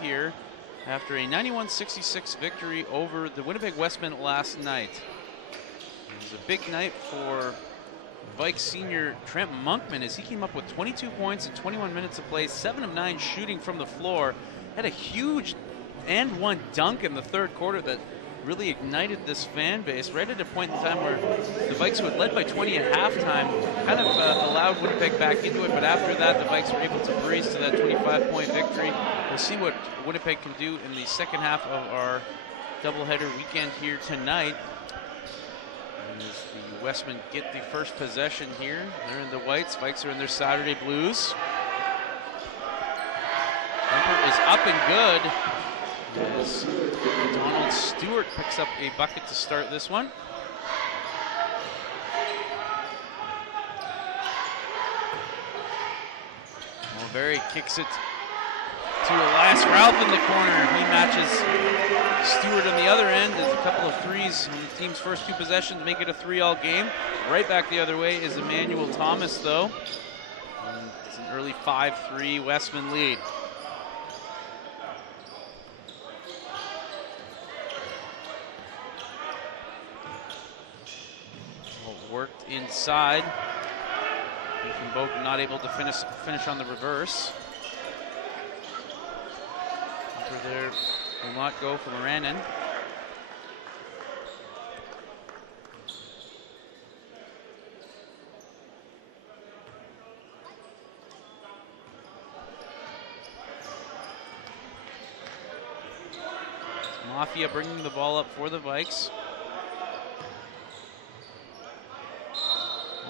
here after a 91-66 victory over the Winnipeg Westmen last night. It was a big night for Vikes senior Trent Monkman as he came up with 22 points in 21 minutes of play, 7 of 9 shooting from the floor. Had a huge and one dunk in the third quarter that really ignited this fan base right at a point in time where the Vikes, who had led by 20 at halftime, kind of allowed Winnipeg back into it, but after that the Vikes were able to breeze to that 25-point victory. We'll see what Winnipeg can do in the second half of our doubleheader weekend here tonight. And as the Westmen get the first possession here, they're in the whites, Vikes are in their Saturday blues. Jumper is up and good. As Donald Stewart picks up a bucket to start this one. Oliveri kicks it to Elias Ralph in the corner. He matches Stewart on the other end. There's a couple of threes on the team's first two possessions, make it a 3-all game. Right back the other way is Emmanuel Thomas, though. And it's an early 5-3 Westman lead. Worked inside. Ethan Boak not able to finish on the reverse. Over there will not go from Rannon. Maffia bringing the ball up for the Vikes.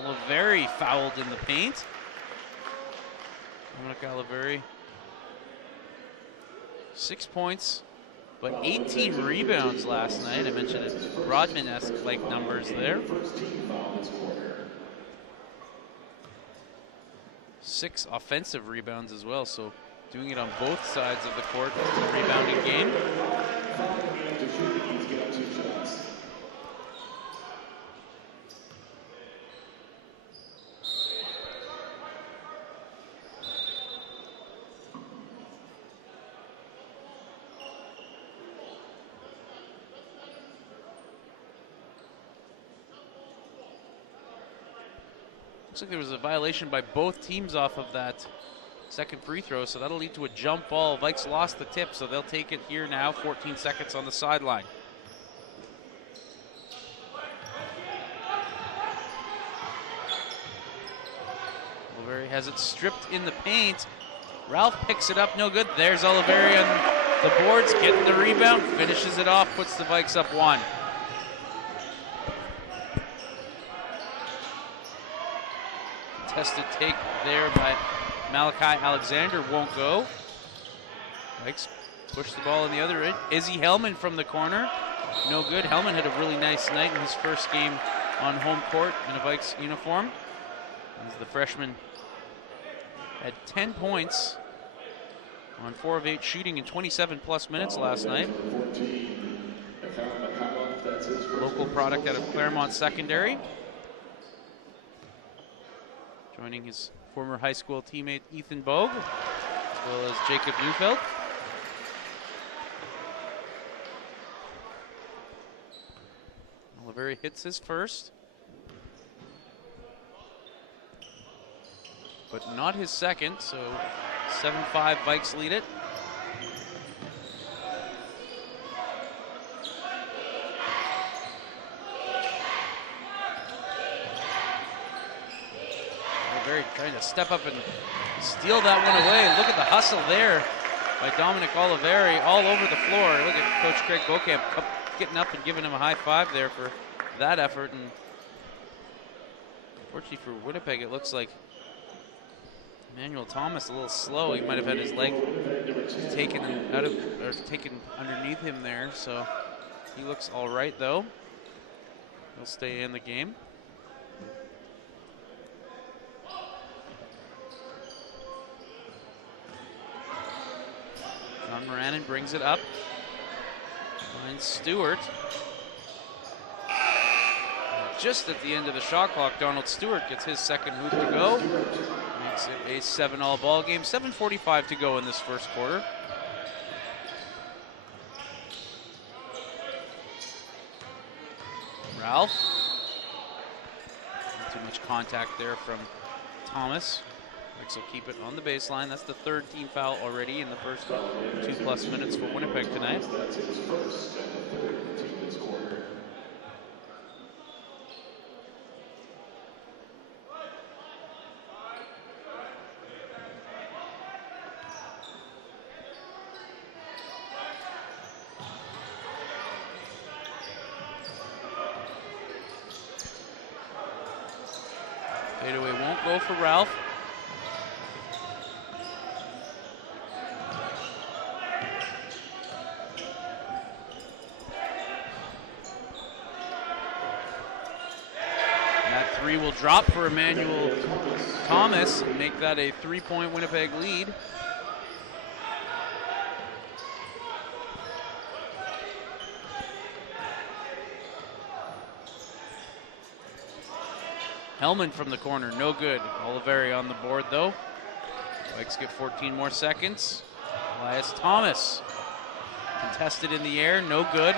Oliveri fouled in the paint. Dominick Oliveri, 6 points, but 18 rebounds last night. I mentioned it, Rodman-esque like numbers there. 6 offensive rebounds as well, so doing it on both sides of the court in the rebounding game. Looks like there was a violation by both teams off of that second free throw, so that'll lead to a jump ball. Vikes lost the tip, so they'll take it here now. 14 seconds on the sideline. Oliveri has it stripped in the paint. Ralph picks it up, no good. There's Oliveri on the boards, getting the rebound, finishes it off, puts the Vikes up 1. Contested take there by Malachi Alexander, won't go. Vikes push the ball in the other end. Izzy Hellman from the corner, no good. Hellman had a really nice night in his first game on home court in a Vikes uniform. As the freshman had 10 points on 4 of 8 shooting in 27 plus minutes last night. Local product out of Claremont Secondary. Joining his former high school teammate Ethan Bogue, as well as Jacob Neufeld. Oliveri hits his first, but not his second, so 7-5 Vikes lead it. Trying to step up and steal that one away. Look at the hustle there by Dominick Oliveri all over the floor. Look at Coach Craig Beaucamp getting up and giving him a high five there for that effort. And unfortunately for Winnipeg, it looks like Emmanuel Thomas a little slow. He might have had his leg taken out of, or taken underneath him there. So he looks all right though. He'll stay in the game. John Moranin brings it up. Finds Stewart. Just at the end of the shot clock, Donald Stewart gets his second hoop to go. Makes it a 7-all ball game. 7:45 to go in this first quarter. Ralph. Not too much contact there from Thomas. Vikes will keep it on the baseline. That's the third team foul already in the first 2+ minutes for Winnipeg tonight. That's his first and the third team this quarter. Fadeaway won't go for Ralph. Three will drop for Emmanuel Thomas and make that a 3-point Winnipeg lead. Hellman from the corner, no good. Oliveri on the board though. Vikes get 14 more seconds. Elias Thomas contested in the air, no good.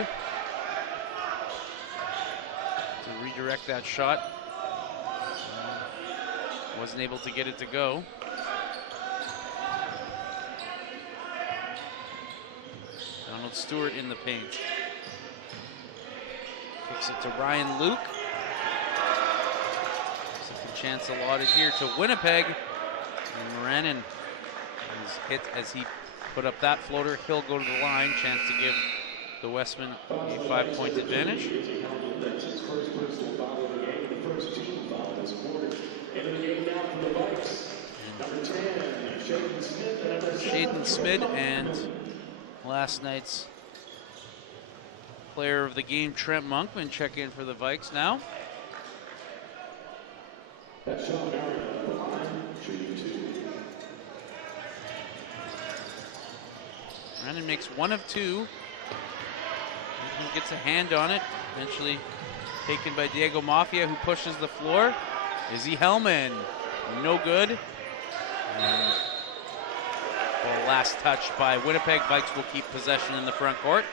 To redirect that shot. Wasn't able to get it to go. Donald Stewart in the paint. Kicks it to Ryan Luke. Second chance allotted here to Winnipeg. And Moranin is hit as he put up that floater. He'll go to the line. Chance to give the Westmen a 5-point advantage. That's his first personal foul of the game, the first team foul this quarter. And in the game now for the Vikes, number 10, Shaden Smith, and number 7. Shaden Smith and last night's player of the game, Trent Monkman, check in for the Vikes now. That's Sean Barron on the line, shooting 2. Brandon makes 1 of 2. Gets a hand on it, eventually taken by Diego Maffia, who pushes the floor. Izzy Hellman, no good. And well, last touch by Winnipeg. Vikes will keep possession in the front court.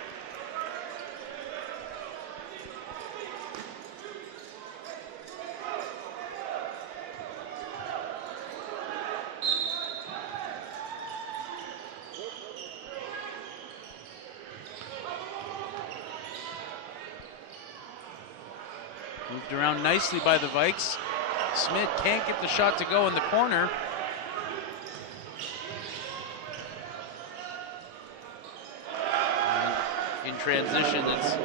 Moved around nicely by the Vikes. Smith can't get the shot to go in the corner. And in transition, it's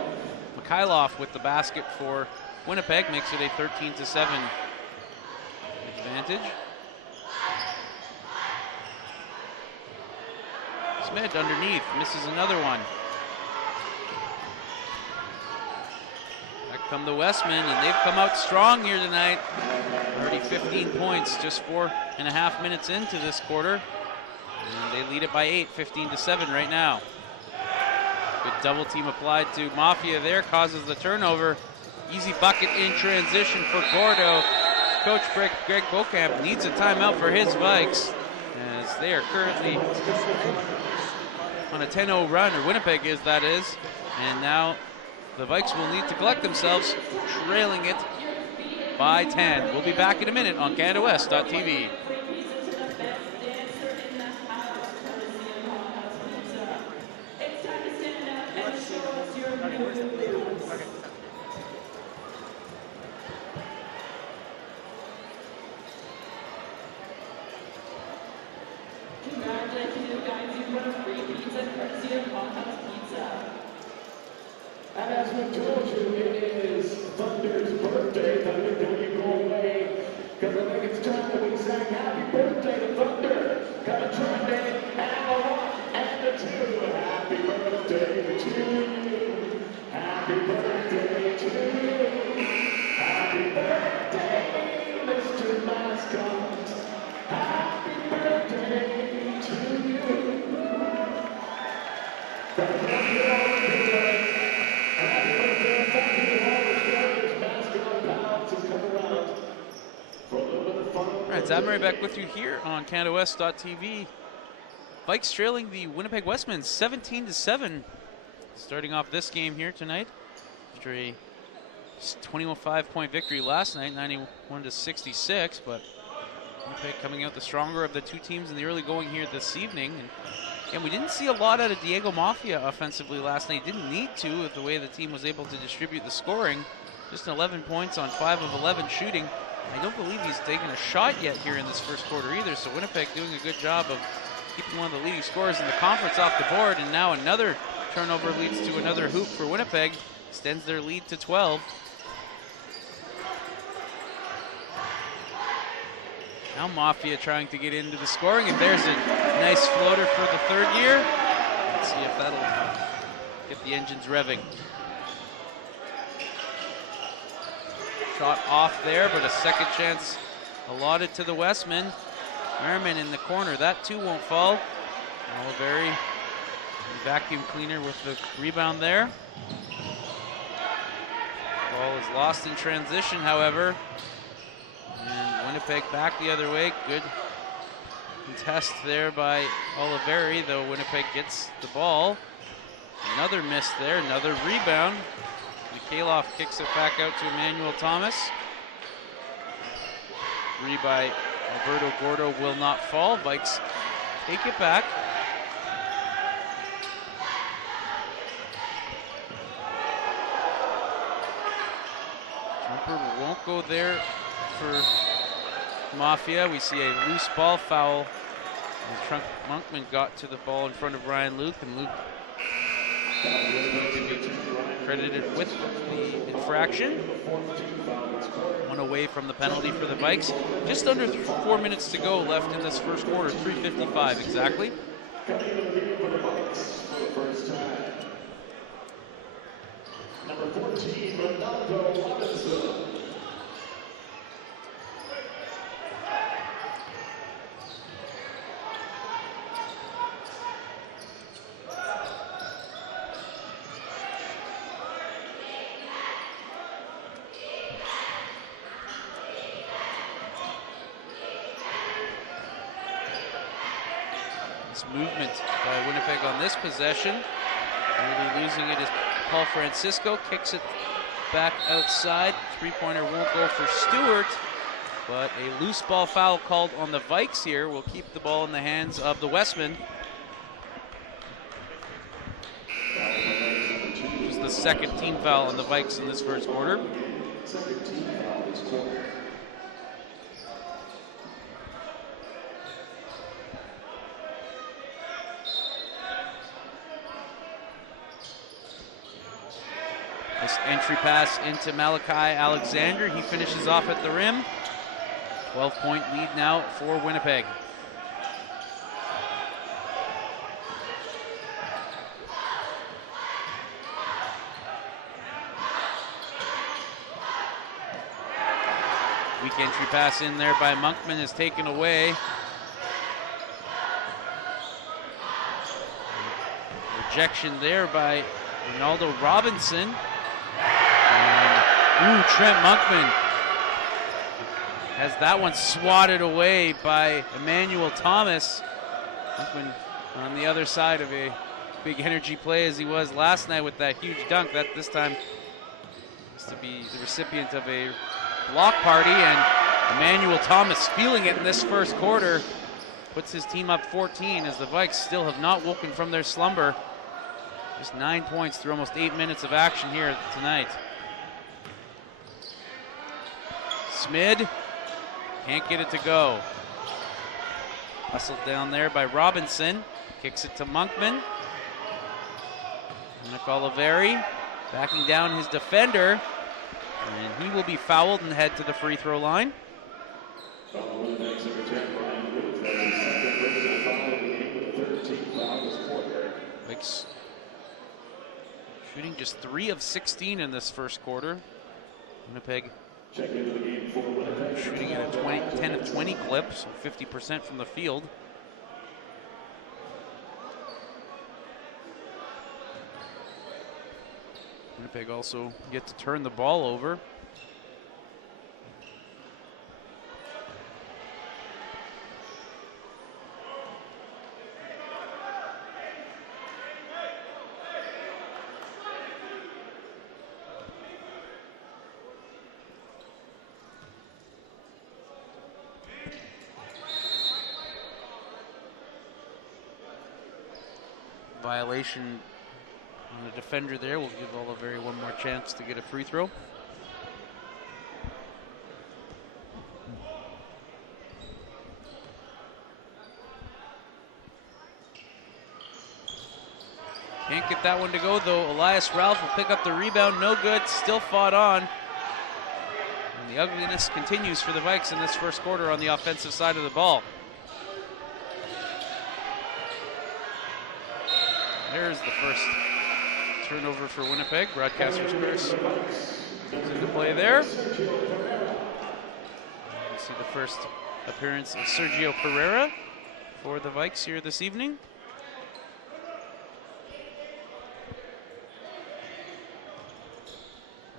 Mikhailov with the basket for Winnipeg. Makes it a 13-7 advantage. Smith underneath, misses another one. Come the Westmen, and they've come out strong here tonight. Already 15 points, just 4.5 minutes into this quarter. And they lead it by 8, 15-7 right now. Good double team applied to Maffia there, causes the turnover. Easy bucket in transition for Gordo. Coach Greg Beaucamp needs a timeout for his Vikes, as they are currently on a 10-0 run, or Winnipeg is, that is. And now the Vikes will need to collect themselves, trailing it by 10. We'll be back in a minute on CanadaWest.tv. And as we told you, it is Thunder's birthday. Thunder, don't you go away. Because I think it's time that we sang happy birthday to Thunder. Got a turn day and a 1 and a 2. Happy birthday to you. Happy birthday to you. Happy birthday, Mr. Mascot. Happy birthday to you. All right, Zab Murray back with you here on CanadaWest.tv. Vikes trailing the Winnipeg Westmen 17-7, starting off this game here tonight after a 25-point victory last night, 91-66, but Winnipeg coming out the stronger of the two teams in the early going here this evening. And we didn't see a lot out of Diego Maffia offensively last night. Didn't need to with the way the team was able to distribute the scoring. Just 11 points on 5 of 11 shooting. I don't believe he's taken a shot yet here in this first quarter either, so Winnipeg doing a good job of keeping one of the leading scorers in the conference off the board, and now another turnover leads to another hoop for Winnipeg. Extends their lead to 12. Now Maffia trying to get into the scoring, and there's a nice floater for the third year. Let's see if that'll get the engines revving. Shot off there, but a second chance allotted to the Westmen. Merriman in the corner, that too won't fall. Oliveri, vacuum cleaner with the rebound there. Ball is lost in transition, however. And Winnipeg back the other way. Good contest there by Oliveri, though Winnipeg gets the ball. Another miss there, another rebound. Mikhailov kicks it back out to Emmanuel Thomas. Three by Alberto Gordo will not fall. Vikes take it back. Jumper won't go there for Maffia. We see a loose ball foul. And Trunk Monkman got to the ball in front of Ryan Luke, and Luke to be credited with the infraction. One away from the penalty for the Vikes. Just under 4 minutes to go left in this first quarter, 3:55 exactly. Number 14, Renoldo Robinson. Movement by Winnipeg on this possession. Really losing it is Paul Francisco. Kicks it back outside. Three-pointer won't go for Stewart, but a loose ball foul called on the Vikes here will keep the ball in the hands of the Westmen. Which is the second team foul on the Vikes in this first quarter. Second team foul this quarter. This entry pass into Malachi Alexander. He finishes off at the rim. 12-point lead now for Winnipeg. Weak entry pass in there by Monkman is taken away. Rejection there by Renoldo Robinson. And, Trent Monkman has that one swatted away by Emmanuel Thomas. Monkman on the other side of a big energy play as he was last night with that huge dunk. That this time is to be the recipient of a block party, and Emmanuel Thomas feeling it in this first quarter. Puts his team up 14 as the Vikes still have not woken from their slumber. Just 9 points through almost 8 minutes of action here tonight. Smid can't get it to go. Hustled down there by Robinson. Kicks it to Monkman. Dominick Oliveri backing down his defender. And he will be fouled and head to the free throw line. Vikes shooting just 3 of 16 in this first quarter. Winnipeg shooting at a 10 of 20 clip, so 50% from the field. Winnipeg also get to turn the ball over. violation on the defender there. We'll give Oliveri one more chance to get a free throw. Can't get that one to go though. Elias Ralph will pick up the rebound. No good. Still fought on. And the ugliness continues for the Vikes in this first quarter on the offensive side of the ball. There's the first turnover for Winnipeg. Broadcasters curse into play there. You see the first appearance of Sergio Pereira for the Vikes here this evening.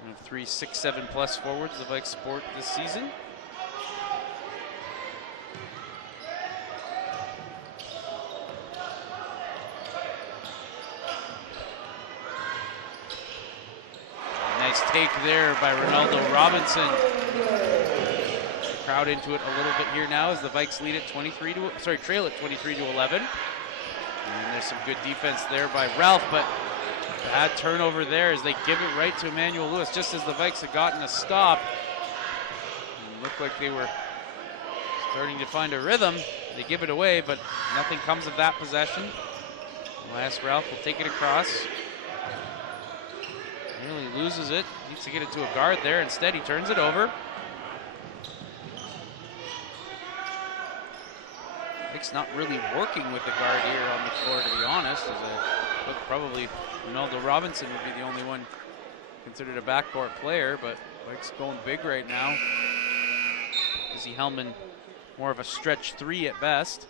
One of 3 6'7" plus forwards the Vikes sport this season. Nice take there by Renoldo Robinson. Crowd into it a little bit here now as the Vikes lead at trail at 23 to 11. And there's some good defense there by Ralph, but bad turnover there as they give it right to Emmanuel Lewis just as the Vikes had gotten a stop. It looked like they were starting to find a rhythm. They give it away, but nothing comes of that possession. Elias Ralph will take it across. Nearly loses it. Needs to get it to a guard there. Instead, he turns it over. Vikes not really working with the guard here on the floor, to be honest. But probably Renoldo Robinson would be the only one considered a backcourt player, but Vikes going big right now. Izzy Hellman, more of a stretch 3 at best.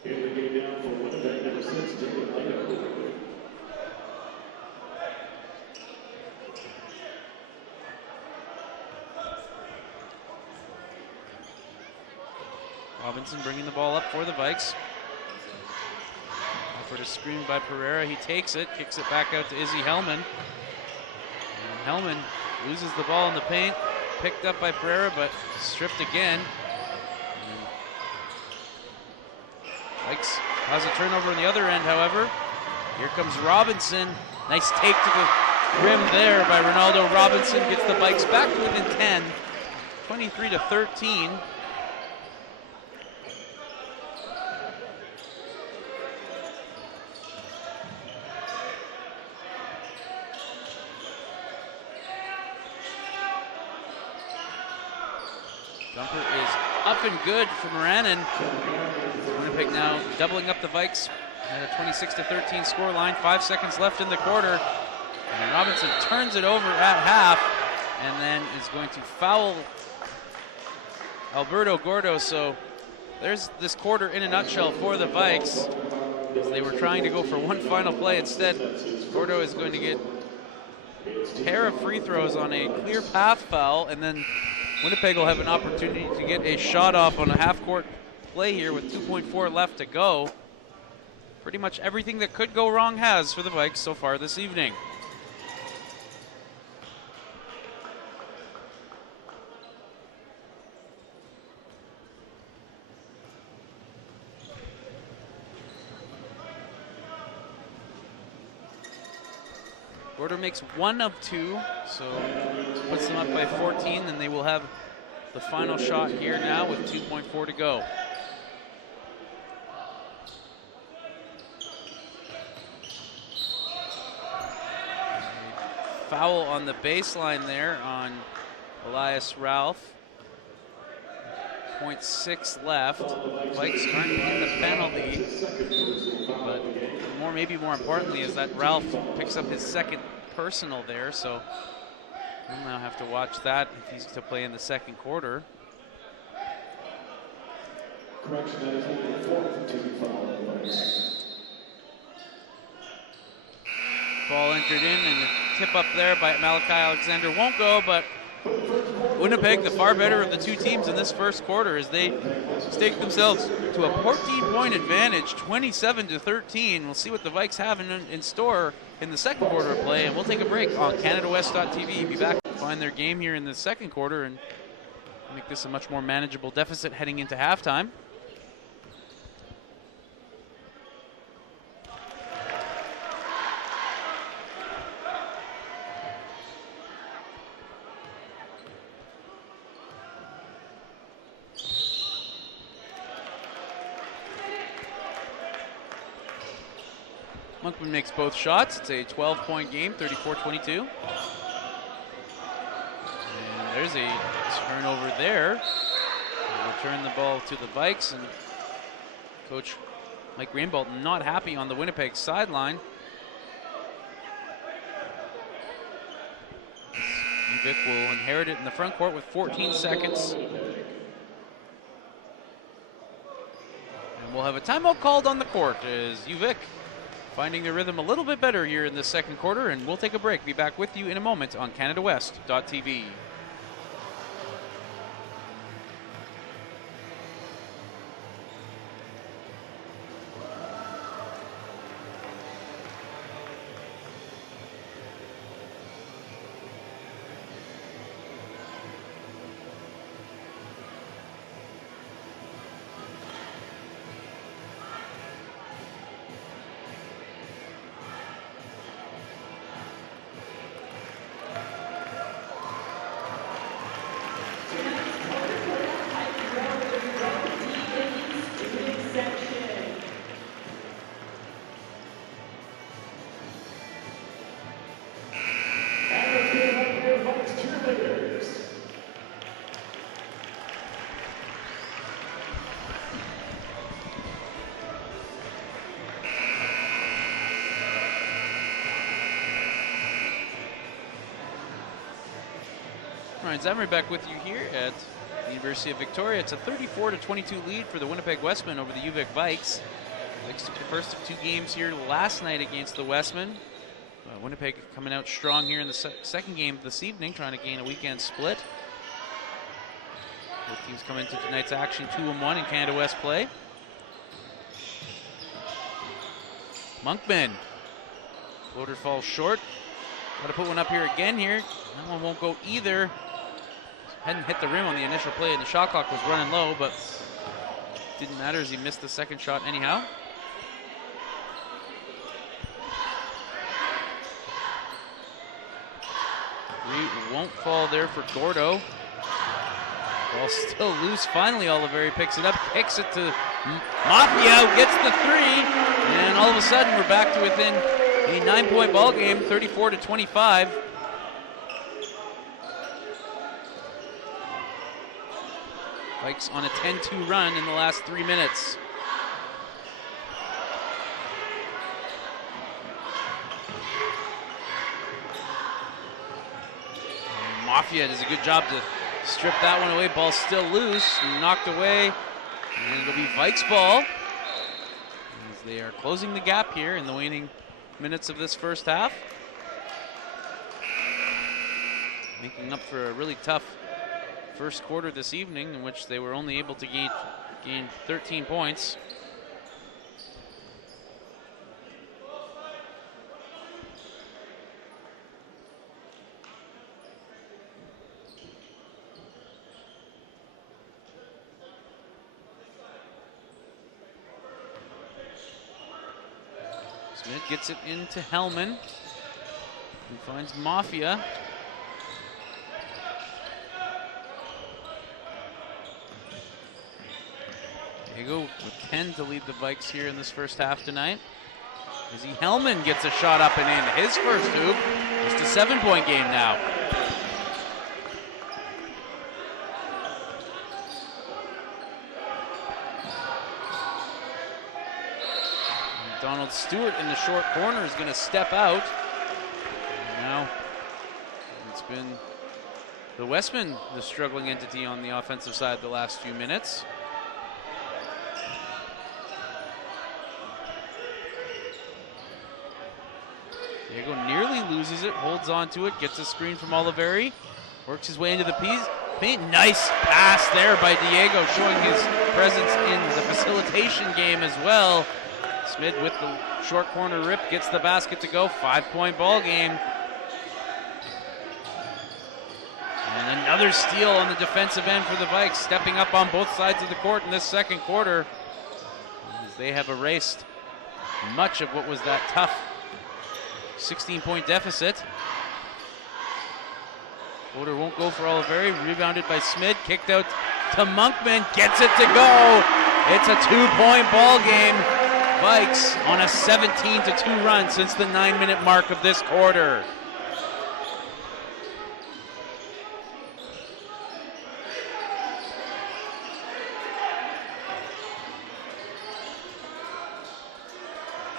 Robinson bringing the ball up for the Vikes. Offered a screen by Pereira. He takes it, kicks it back out to Izzy Hellman. And Hellman loses the ball in the paint. Picked up by Pereira, but stripped again. Vikes has a turnover on the other end, however. Here comes Robinson. Nice take to the rim there by Renoldo Robinson. Gets the Vikes back to within 10, 23 to 13. Jumper is up and good for Moranin. Winnipeg now doubling up the Vikes at a 26 to 13 scoreline. 5 seconds left in the quarter. And Robinson turns it over at half and then is going to foul Alberto Gordo. So there's this quarter in a nutshell for the Vikes. As they were trying to go for one final play. Instead, Gordo is going to get a pair of free throws on a clear path foul, and then Winnipeg will have an opportunity to get a shot off on a half-court play here with 2.4 left to go. Pretty much everything that could go wrong has for the Vikes so far this evening. Gordo makes 1 of 2, so puts them up by 14, and they will have the final shot here now with 2.4 to go. Foul on the baseline there on Elias Ralph. 0.6 left. Vikes aren't in the penalty, but maybe more importantly is that Ralph picks up his second personal there, so we'll now have to watch that if he's to play in the second quarter. Ball entered in, and the tip up there by Malachi Alexander won't go, but Winnipeg, the far better of the two teams in this first quarter, as they stake themselves to a 14-point advantage, 27 to 13. We'll see what the Vikes have in store in the second quarter of play, and we'll take a break on CanadaWest.tv. Be back to find their game here in the second quarter and make this a much more manageable deficit heading into halftime. Monkman makes both shots. It's a 12-point game, 34-22. And there's a turnover there. We'll return the ball to the Vikes, and Coach Mike Greenbolt not happy on the Winnipeg sideline. Vic will inherit it in the front court with 14 seconds. And we'll have a timeout called on the court as UVic finding their rhythm a little bit better here in the second quarter, and we'll take a break. Be back with you in a moment on CanadaWest.tv. Ryan Zammer back with you here at the University of Victoria. It's a 34-22 lead for the Winnipeg Wesmen over the UVic Vikes. Vikes took the first of two games here last night against the Wesmen. Winnipeg coming out strong here in the second game this evening, trying to gain a weekend split. Both teams come into tonight's action 2-1 in Canada West play. Monkman. Floater falls short. Got to put one up here again here. That one won't go either. Hadn't hit the rim on the initial play, and the shot clock was running low, but didn't matter as he missed the second shot anyhow. Three won't fall there for Gordo. Ball still loose. Finally, Oliveri picks it up, kicks it to Maffia, gets the three, and all of a sudden we're back to within a 9-point ball game, 34-25. Vikes on a 10-2 run in the last 3 minutes. And Maffia does a good job to strip that one away. Ball still loose, knocked away, and it'll be Vikes ball as they are closing the gap here in the waning minutes of this first half. Making up for a really tough first quarter this evening in which they were only able to gain 13 points. Smith gets it into Hellman, who finds Maffia. Diego with 10 to lead the Vikes here in this first half tonight. Izzy Hellman gets a shot up and in. His first hoop. Just a 7-point game now. And Donald Stewart in the short corner is going to step out. And now it's been the Westman, the struggling entity on the offensive side the last few minutes. Diego nearly loses it, holds on to it, gets a screen from Oliveri, works his way into the paint. Nice pass there by Diego, showing his presence in the facilitation game as well. Smith with the short corner rip, gets the basket to go. 5-point ball game. And another steal on the defensive end for the Vikes, stepping up on both sides of the court in this second quarter, as they have erased much of what was that tough 16-point deficit. Floater won't go for Oliveri. Rebounded by Smith. Kicked out to Monkman. Gets it to go. It's a 2-point ball game. Vikes on a 17-2 run since the 9-minute mark of this quarter.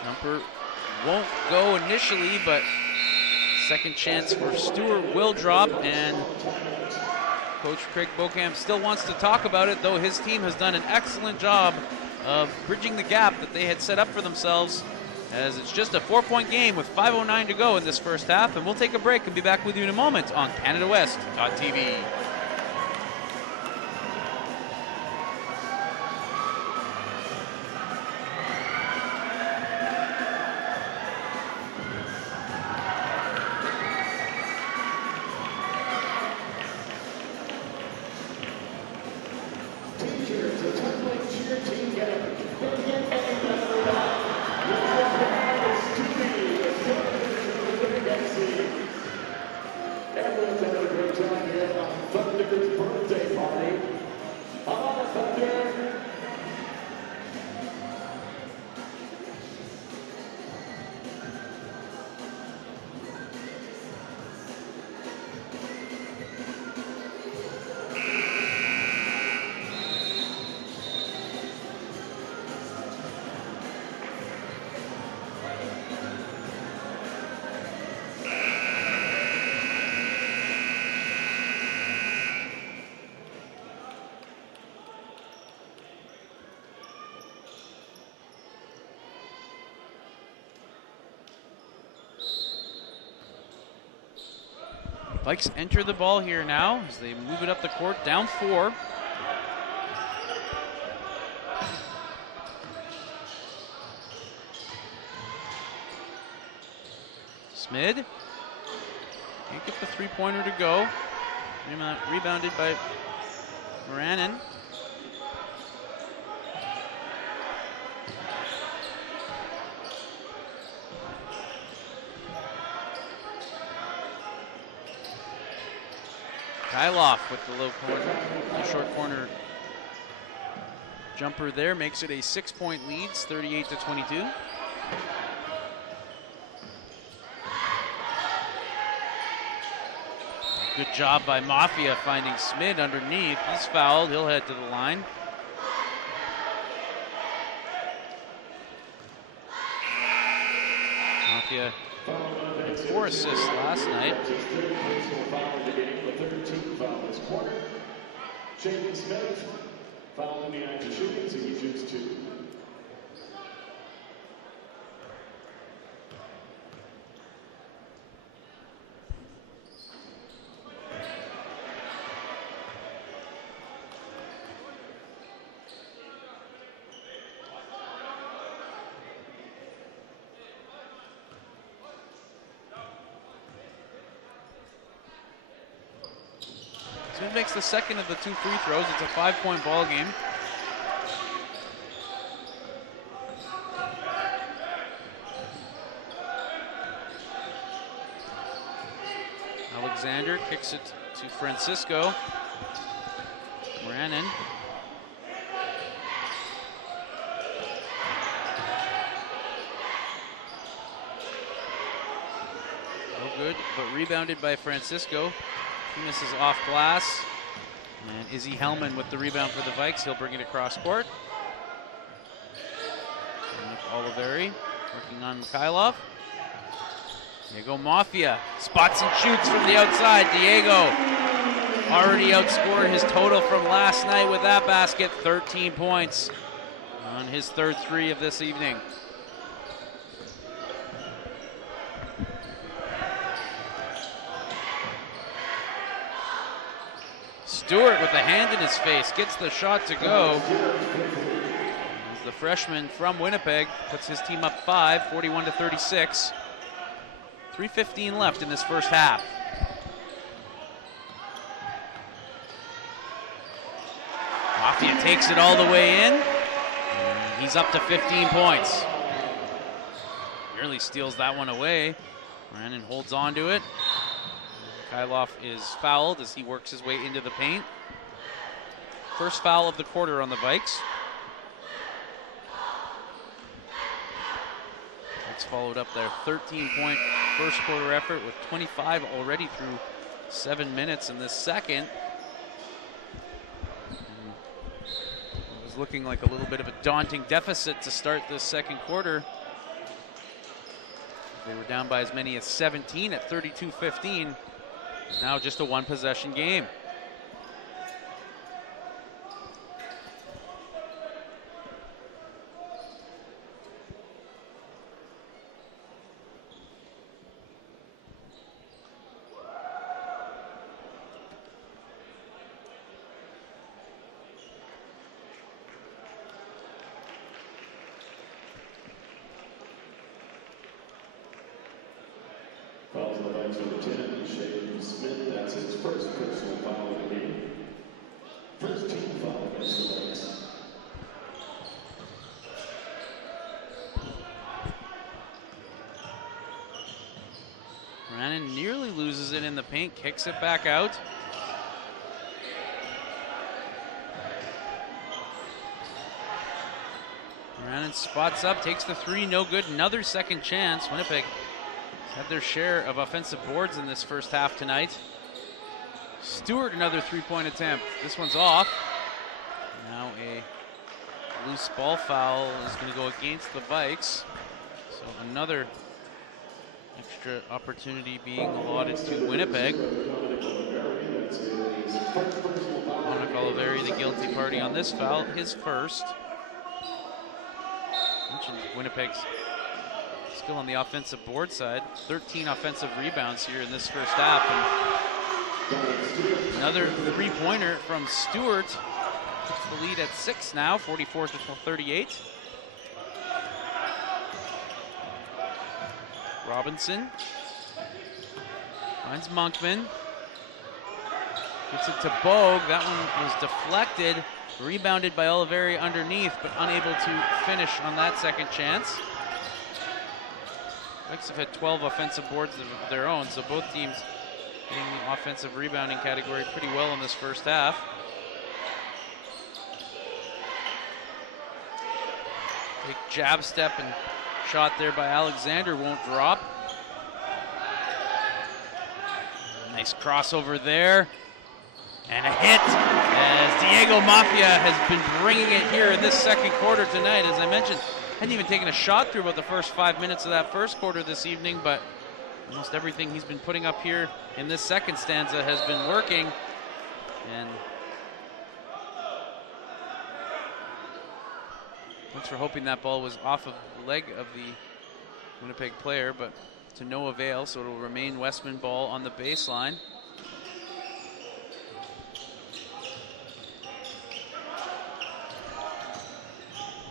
Jumper won't go initially, but second chance for Stewart will drop, and Coach Craig Beaucamp still wants to talk about it, though his team has done an excellent job of bridging the gap that they had set up for themselves, as it's just a 4-point game with 5:09 to go in this first half. And we'll take a break and be back with you in a moment on CanadaWest.tv. Vikes enter the ball here now as they move it up the court, down 4. Smid can't get the three-pointer to go. Rebounded by Moranen. Kyloff with the low corner, the short corner jumper there makes it a 6-point lead, 38-22. Good job by Maffia finding Smid underneath. He's fouled, he'll head to the line. Maffia had 4 assists last night. Jalen Smith fouled in the act of shooting, so he shoots 2. Smith makes the second of the 2 free throws. It's a 5-point ball game. Alexander kicks it to Francisco. Moranen. No good, but rebounded by Francisco. He misses off glass. And Izzy Hellman with the rebound for the Vikes. He'll bring it across court. Dominick Oliveri working on Mikhailov. Diego Maffia spots and shoots from the outside. Diego already outscored his total from last night with that basket. 13 points on his 3rd 3 of this evening. Stewart with a hand in his face gets the shot to go. As the freshman from Winnipeg puts his team up 5, 41-36. 3:15 left in this first half. Maffia takes it all the way in. He's up to 15 points. Nearly steals that one away. Brandon holds on to it. Kyloff is fouled as he works his way into the paint. First foul of the quarter on the Vikes. Vikes followed up their 13-point first quarter effort with 25 already through 7 minutes in this second. It was looking like a little bit of a daunting deficit to start this second quarter. They were down by as many as 17 at 32-15. Now just a one-possession game. Fouls the Vikes with 10. Shane Smith, that's his first personal foul of the game. First team foul against the Vikes. Brannon nearly loses it in the paint, kicks it back out. Brannon spots up, takes the three, no good. Another second chance. Winnipeg had their share of offensive boards in this first half tonight. Stewart, another three-point attempt. This one's off. Now a loose ball foul is going to go against the Vikes. So another extra opportunity being allotted to Winnipeg. Dominick Oliveri, the guilty party on this foul, his first. Mentioned Winnipeg's still on the offensive board side. 13 offensive rebounds here in this first half. And another three-pointer from Stewart. Puts the lead at 6 now, 44-38. Robinson finds Monkman. Gets it to Bogue. That one was deflected. Rebounded by Oliveri underneath, but unable to finish on that second chance. Vikes have had 12 offensive boards of their own, so both teams in the offensive rebounding category pretty well in this first half. Big jab step and shot there by Alexander won't drop. Nice crossover there. And a hit as Diego Maffia has been bringing it here in this second quarter tonight. As I mentioned, hadn't even taken a shot through about the first 5 minutes of that first quarter this evening, but almost everything he's been putting up here in this second stanza has been working. And thanks for hoping that ball was off of the leg of the Winnipeg player, but to no avail, so it'll remain Westman ball on the baseline.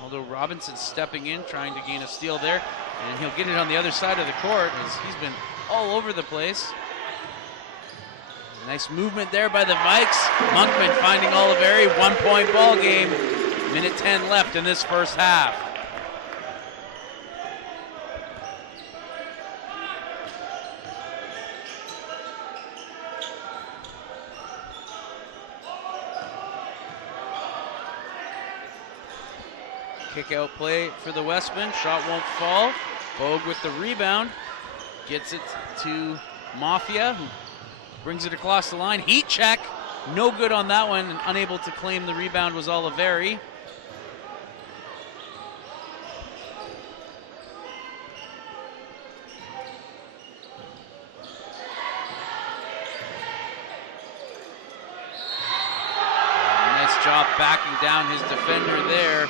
Although Robinson stepping in, trying to gain a steal there, and he'll get it on the other side of the court as he's been all over the place. Nice movement there by the Vikes. Monkman finding Oliveri, 1-point ball game. Minute 10 left in this first half. Kick out play for the Westmen. Shot won't fall. Bogue with the rebound. Gets it to Maffia, who brings it across the line. Heat check. No good on that one. And unable to claim the rebound was Oliveri. Nice job backing down his defender there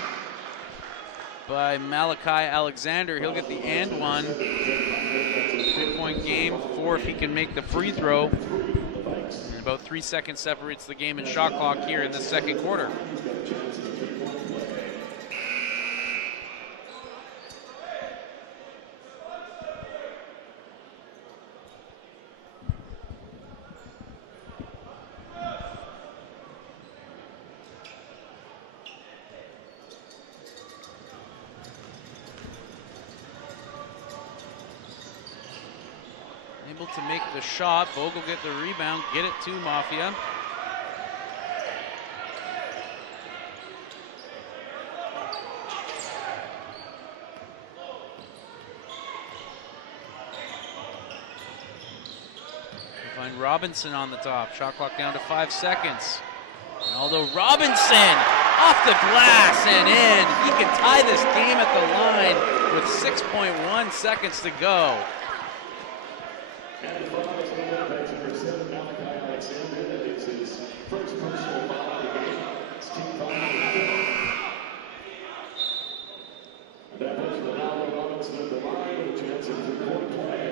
by Malachi Alexander. He'll get the and one. 3-point game, 4 if he can make the free throw. And about 3 seconds separates the game and shot clock here in the second quarter. Able to make the shot. Bogue will get the rebound, get it to Maffia. Find Robinson on the top. Shot clock down to 5 seconds. Renoldo Robinson off the glass and in. He can tie this game at the line with 6.1 seconds to go. And the foul is going to be for 7, Malachi Alexander. That is his first personal foul of the game. It's team foul. That puts Renoldo Robinson at the line with a chance of 3-point play.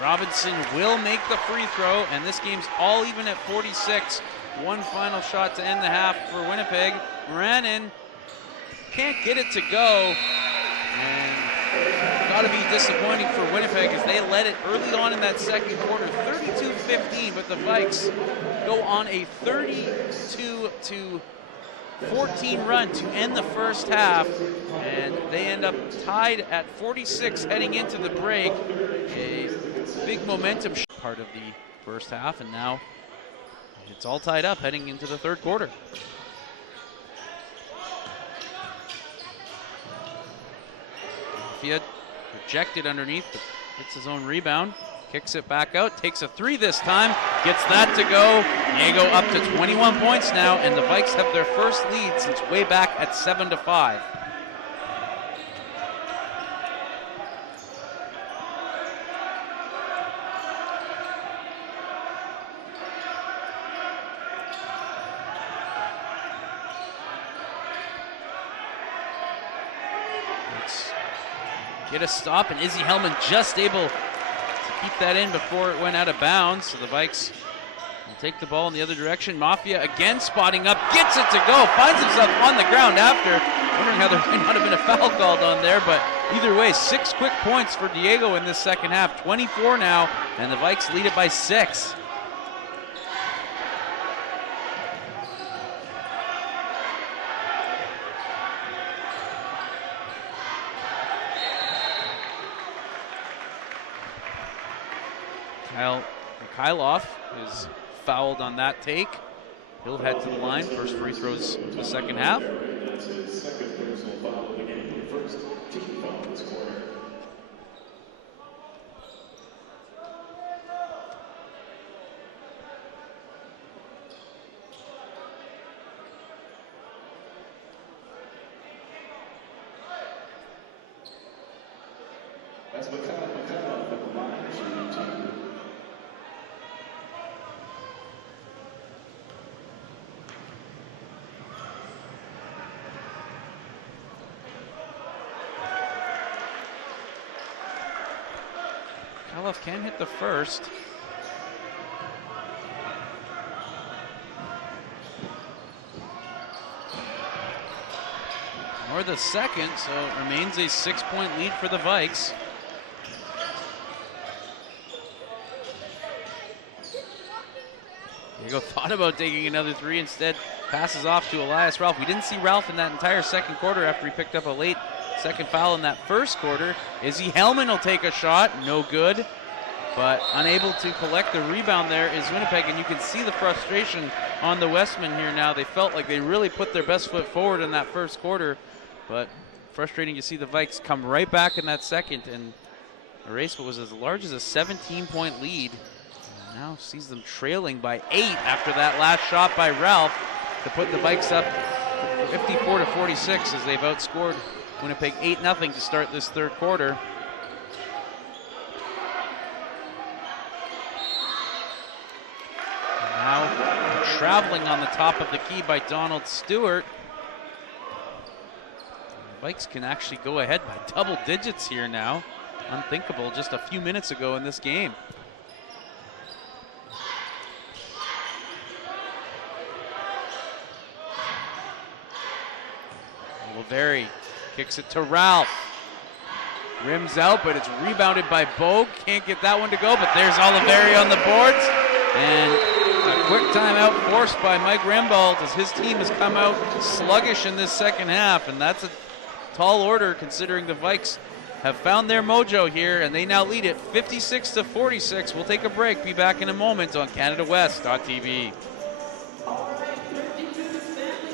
Robinson will make the free throw, and this game's all even at 46. One final shot to end the half for Winnipeg. Moranin can't get it to go, and got to be disappointing for Winnipeg as they led it early on in that second quarter, 32-15, but the Vikes go on a 32-14 run to end the first half, and they end up tied at 46 heading into the break. A big momentum part of the first half, and now it's all tied up heading into the third quarter. Maffia rejected underneath, but gets his own rebound, kicks it back out, takes a three this time, gets that to go. Diego up to 21 points now, and the Vikes have their first lead since way back at 7-5. Get a stop, and Izzy Hellman just able to keep that in before it went out of bounds. So the Vikes will take the ball in the other direction. Maffia again spotting up, gets it to go, finds himself on the ground after. Wondering how there might not have been a foul called on there, but either way, 6 quick points for Diego in this second half. 24 now, and the Vikes lead it by 6. Mikhailov is fouled on that take. He'll head to the line. First free throws of the second half. That's his second personal foul of the game. First team foul this quarter. That's Mikhailov at the line. Shooting 2. Mikhailov can hit the first. Or the second, so it remains a 6-point lead for the Vikes. Diego thought about taking another three, instead passes off to Elias Ralph. We didn't see Ralph in that entire second quarter after he picked up a late second foul in that first quarter. Izzy Hellman will take a shot, no good, but unable to collect the rebound there is Winnipeg, and you can see the frustration on the Westmen here now. They felt like they really put their best foot forward in that first quarter, but frustrating to see the Vikes come right back in that second and erase what was as large as a 17-point lead. And now sees them trailing by 8 after that last shot by Ralph to put the Vikes up 54-46 as they've outscored Winnipeg 8-0 to start this third quarter. And now traveling on the top of the key by Donald Stewart. The Vikes can actually go ahead by double digits here now. Unthinkable just a few minutes ago in this game. Oliveri kicks it to Ralph. Rims out, but it's rebounded by Bogue. Can't get that one to go, but there's Oliveri on the boards. And a quick timeout forced by Mike Rembold as his team has come out sluggish in this second half. And that's a tall order considering the Vikes have found their mojo here, and they now lead it 56-46. We'll take a break. Be back in a moment on CanadaWest.tv. All right, 32 Stanley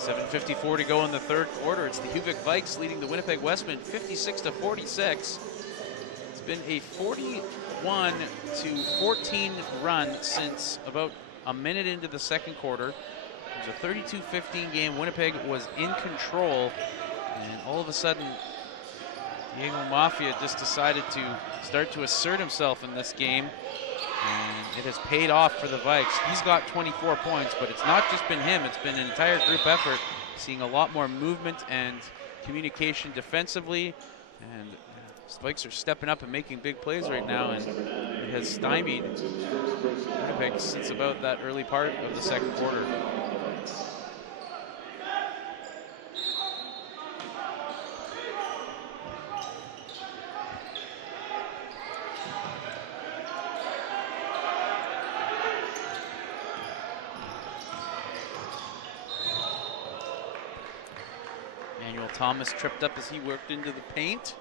7:54 to go in the third quarter. It's the Uvic Vikes leading the Winnipeg Wesmen 56-46. It's been a 41-14 run since about a minute into the second quarter. It was a 32-15 game. Winnipeg was in control, and all of a sudden, Diego Maffia just decided to start to assert himself in this game, and it has paid off for the Vikes. He's got 24 points, but it's not just been him. It's been an entire group effort, seeing a lot more movement and communication defensively, and the Vikes are stepping up and making big plays right now, and it has stymied Winnipeg since about that early part of the second quarter. Thomas tripped up as he worked into the paint.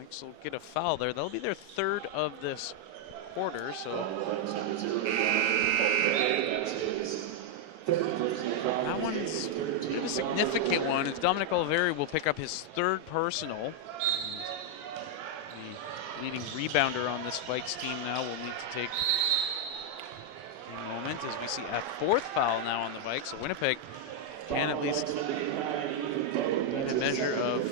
Vikes will get a foul there. That'll be their third of this quarter, so that one's a bit of a significant one. It's Dominick Oliveri will pick up his third personal. The leading rebounder on this Vikes team now will need to take a moment as we see a fourth foul now on the Vikes. So Winnipeg can at least get a measure of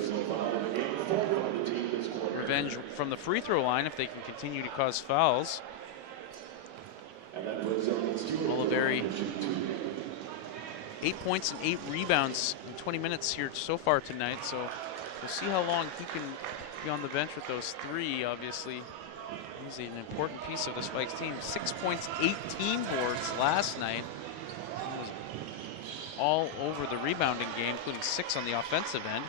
revenge from the free throw line if they can continue to cause fouls. Oliveri, 8 points and 8 rebounds in 20 minutes here so far tonight, so we'll see how long he can be on the bench with those three. Obviously, he's an important piece of this Vikes team. 6 points, 18 boards last night. All over the rebounding game, including 6 on the offensive end.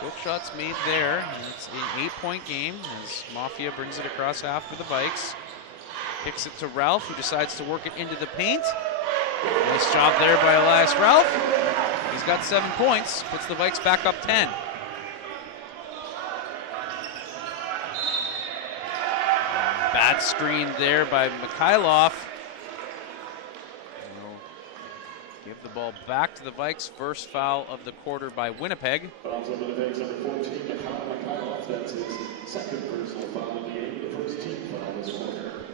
Both shots made there, and it's an 8-point game as Maffia brings it across half for the Vikes. Kicks it to Ralph, who decides to work it into the paint. Nice job there by Elias Ralph. He's got 7 points, puts the Vikes back up 10. Bad screen there by Mikhailov. Give the ball back to the Vikes. First foul of the quarter by Winnipeg. Fouls on Winnipeg's number 14, Mikhailov. That's his second personal foul of the game, the first team foul this quarter.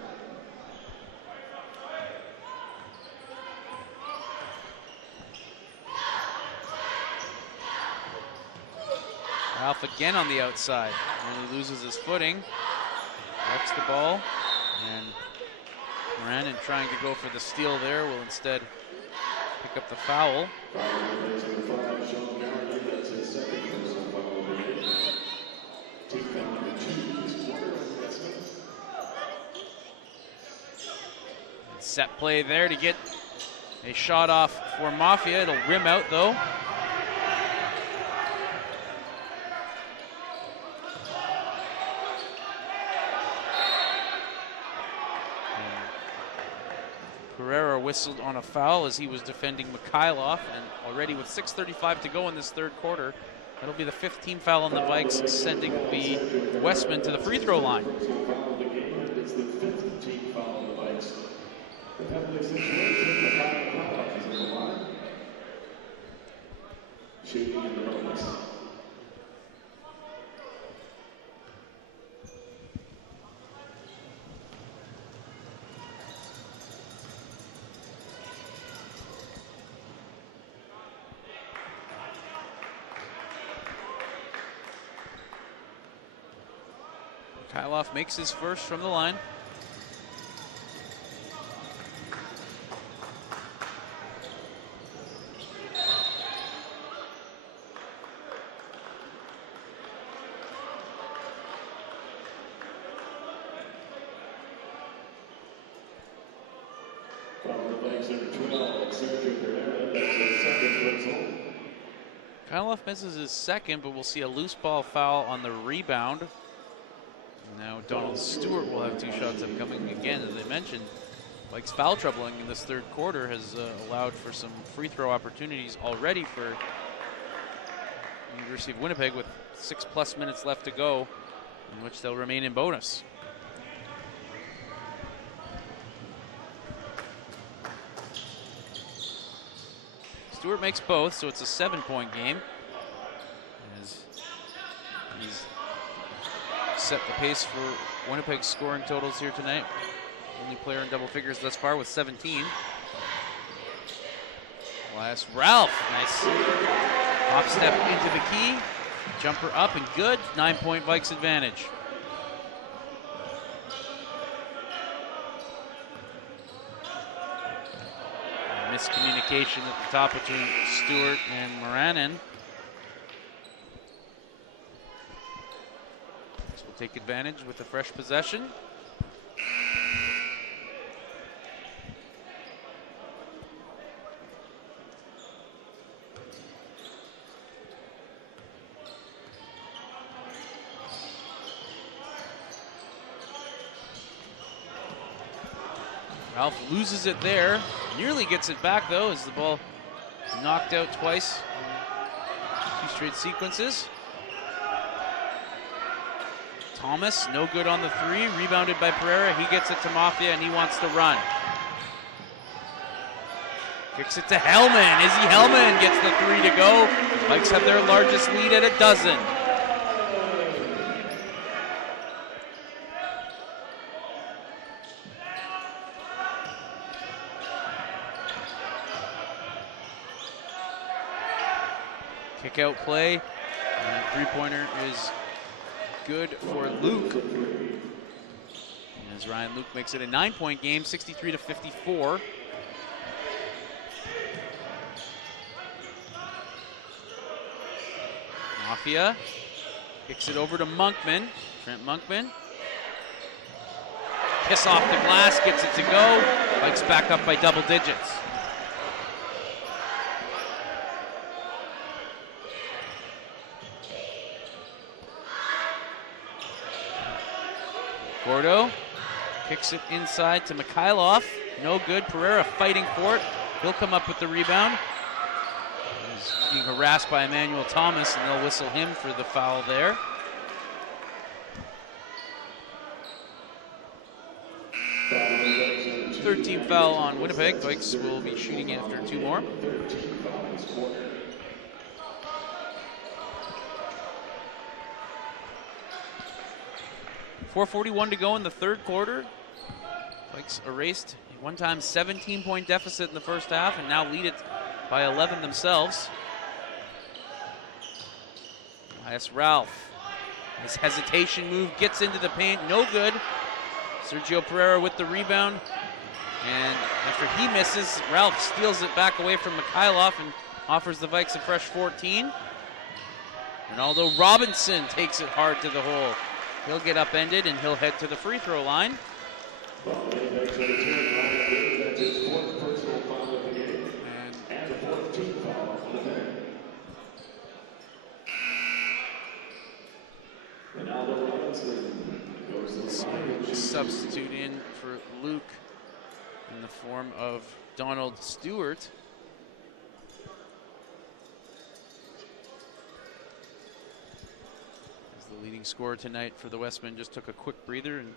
Ralph again on the outside. Nearly loses his footing. Wrecks the ball. And Moran, trying to go for the steal there, will instead pick up the foul. Set play there to get a shot off for Maffia. It'll rim out though. Pereira whistled on a foul as he was defending Mikhailov, and already with 6:35 to go in this third quarter, that'll be the 15th foul on the Vikes, sending the Westman to the free throw line. It's the 5th team foul on the Vikes. The penalty situation, Mikhailov is in the line. Shooting in the bonus. Mikhailov makes his first from the line. Mikhailov misses his second, but we'll see a loose ball foul on the rebound. Now Donald Stewart will have 2 shots upcoming again. As I mentioned, Vikes foul troubling in this third quarter has allowed for some free throw opportunities already for University of Winnipeg with 6+ minutes left to go, in which they'll remain in bonus. Stewart makes both, so it's a 7-point game. As he's set the pace for Winnipeg's scoring totals here tonight. Only player in double figures thus far with 17. Elias Ralph, nice off step into the key. Jumper up and good. 9-point Vikes advantage. Miscommunication at the top between Stewart and Moranen. So we'll take advantage with a fresh possession. Ralph loses it there. Nearly gets it back though, as the ball knocked out twice. 2 straight sequences. Thomas, no good on the 3. Rebounded by Pereira. He gets it to Maffia and he wants to run. Kicks it to Hellman. Izzy Hellman gets the 3 to go. Vikes have their largest lead at 12. Kick out play, and 3-pointer is good for Luke. And as Ryan Luke makes it a 9-point game, 63-54. Maffia kicks it over to Monkman, Trent Monkman. Kiss off the glass, gets it to go. Vikes back up by double digits. Gordo kicks it inside to Mikhailov. No good. Pereira fighting for it. He'll come up with the rebound. He's being harassed by Emmanuel Thomas, and they'll whistle him for the foul there. Third team foul on Winnipeg. Vikes will be shooting after 2 more. 4:41 to go in the third quarter. Vikes erased a one-time 17-point deficit in the first half and now lead it by 11 themselves. Elias Ralph. His hesitation move gets into the paint, no good. Sergio Pereira with the rebound. And after he misses, Ralph steals it back away from Mikhailov and offers the Vikes a fresh 14. Renoldo Robinson takes it hard to the hole. He'll get upended and he'll head to the free throw line. And substitute in for Luke in the form of Donald Stewart. The leading scorer tonight for the Westmen just took a quick breather and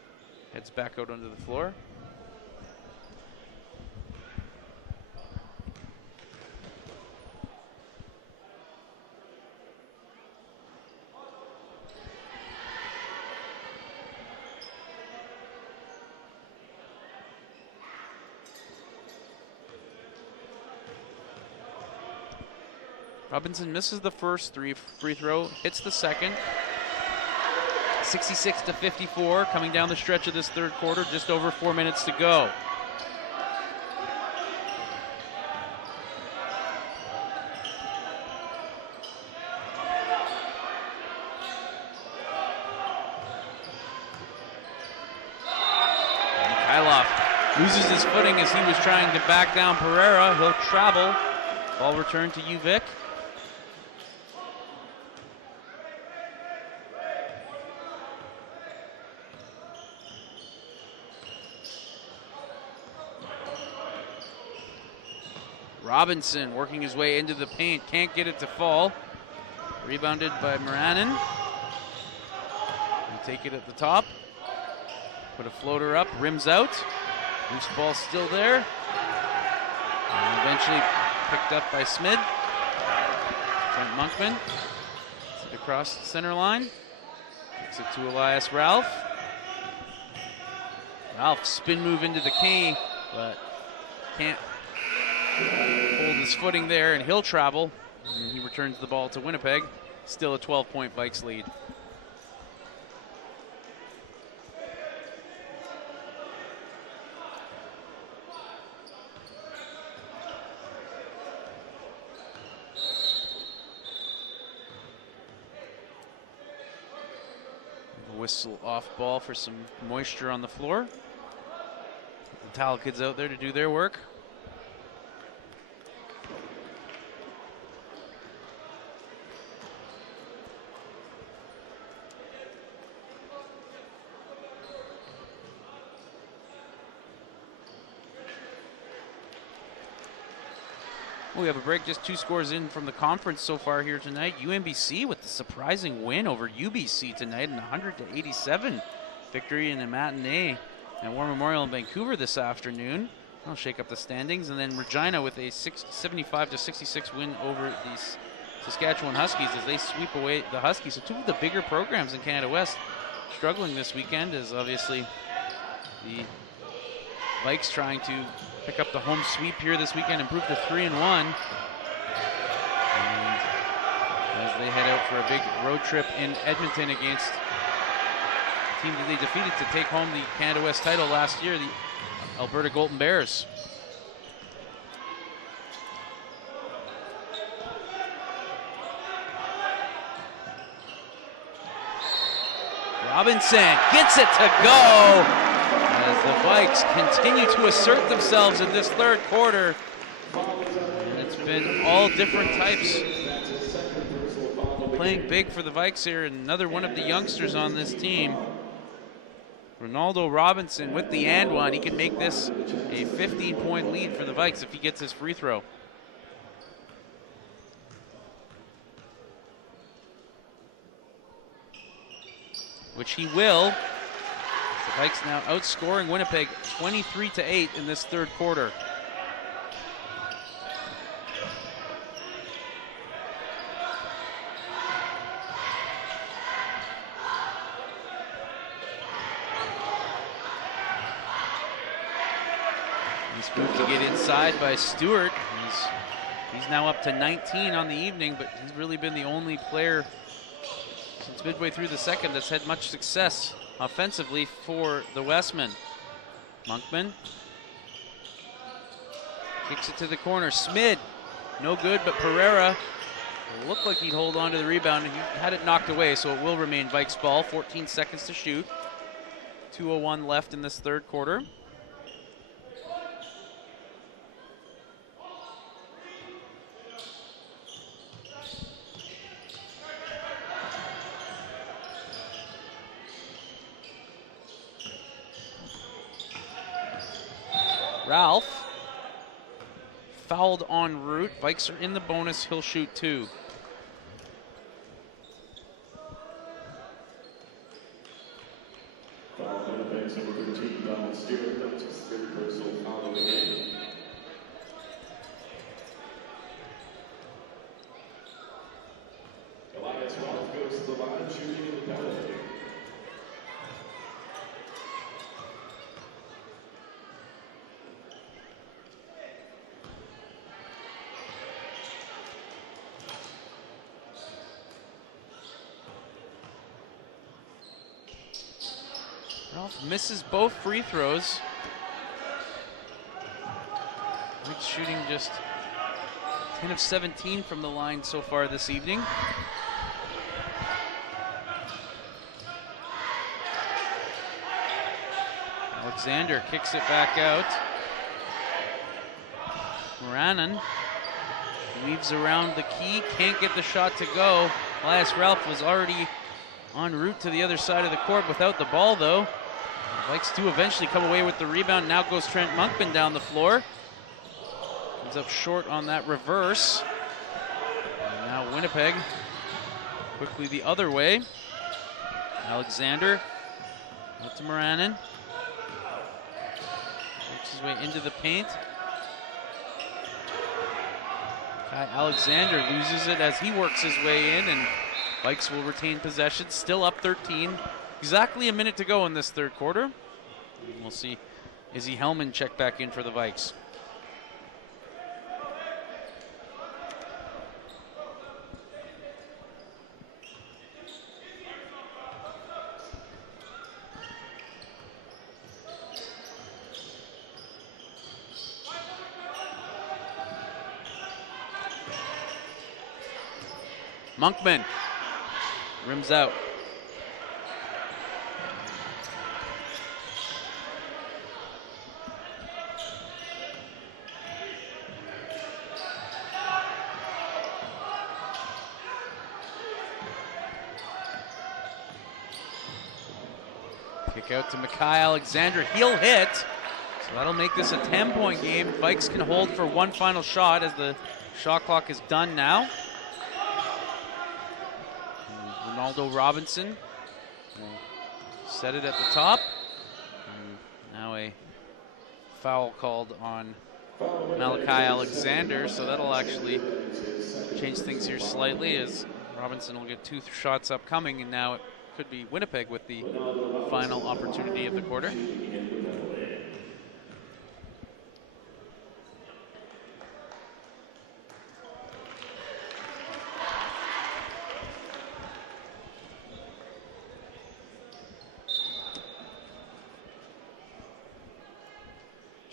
heads back out onto the floor. Robinson misses the first free throw, hits the second. 66-54, coming down the stretch of this third quarter, just over 4 minutes to go. Mikhailov loses his footing as he was trying to back down Pereira. He'll travel. Ball returned to Vic. Robinson working his way into the paint, can't get it to fall. Rebounded by Moranen. He'll take it at the top. Put a floater up, rims out. Loose ball still there. And eventually picked up by Smid. Trent Monkman. It's across the center line. Kicks it to Elias Ralph. Ralph spin move into the K, but can't hold his footing there, and he'll travel. And he returns the ball to Winnipeg. Still a 12-point Vikes lead. Whistle off ball for some moisture on the floor. The towel kids out there to do their work. We have a break, just 2 scores in from the conference so far here tonight. UNBC with the surprising win over UBC tonight, and 100-87 victory in a matinee at War Memorial in Vancouver this afternoon. That'll shake up the standings. And then Regina with a 75-66 win over the Saskatchewan Huskies as they sweep away the Huskies. So 2 of the bigger programs in Canada West struggling this weekend, as obviously the Vikes trying to pick up the home sweep here this weekend, improve to 3-1. And as they head out for a big road trip in Edmonton against the team that they defeated to take home the Canada West title last year, the Alberta Golden Bears. Robinson gets it to go as the Vikes continue to assert themselves in this third quarter. And it's been all different types. Playing big for the Vikes here, and another one of the youngsters on this team. Renoldo Robinson with the and one. He can make this a 15-point lead for the Vikes if he gets his free throw. Which he will. The Vikes now outscoring Winnipeg 23-8 in this third quarter. Nice move to get inside by Stewart. He's now up to 19 on the evening, but he's really been the only player since midway through the second that's had much success offensively for the Westmen. Monkman kicks it to the corner. Smid, no good, but Pereira looked like he'd hold on to the rebound, and he had it knocked away, so it will remain Vikes ball. 14 seconds to shoot. 2:01 left in this third quarter. Ralph fouled en route. Vikes are in the bonus. He'll shoot 2. Winnipeg's number 13, Dominick Stewart. That's his 3rd personal foul of the game. Elias Ralph goes to the line, shooting in the penalty. Ralph misses both free throws. Vikes shooting just 10 of 17 from the line so far this evening. Alexander kicks it back out. Moranen weaves around the key, can't get the shot to go. Elias Ralph was already en route to the other side of the court without the ball, though. Likes to eventually come away with the rebound. Now goes Trent Monkman down the floor. Comes up short on that reverse. And now Winnipeg quickly the other way. Alexander out to Moranen. Works his way into the paint. Alexander loses it as he works his way in, and Vikes will retain possession, still up 13. Exactly a minute to go in this third quarter. And we'll see Izzy Hellman check back in for the Vikes. Monkman rims out. Kick out to Mackay Alexander. He'll hit. So that'll make this a 10-point game. Vikes can hold for one final shot as the shot clock is done now. Renoldo Robinson set it at the top. And now a foul called on Malachi Alexander, so that'll actually change things here slightly as Robinson will get 2 shots upcoming, and now it could be Winnipeg with the final opportunity of the quarter.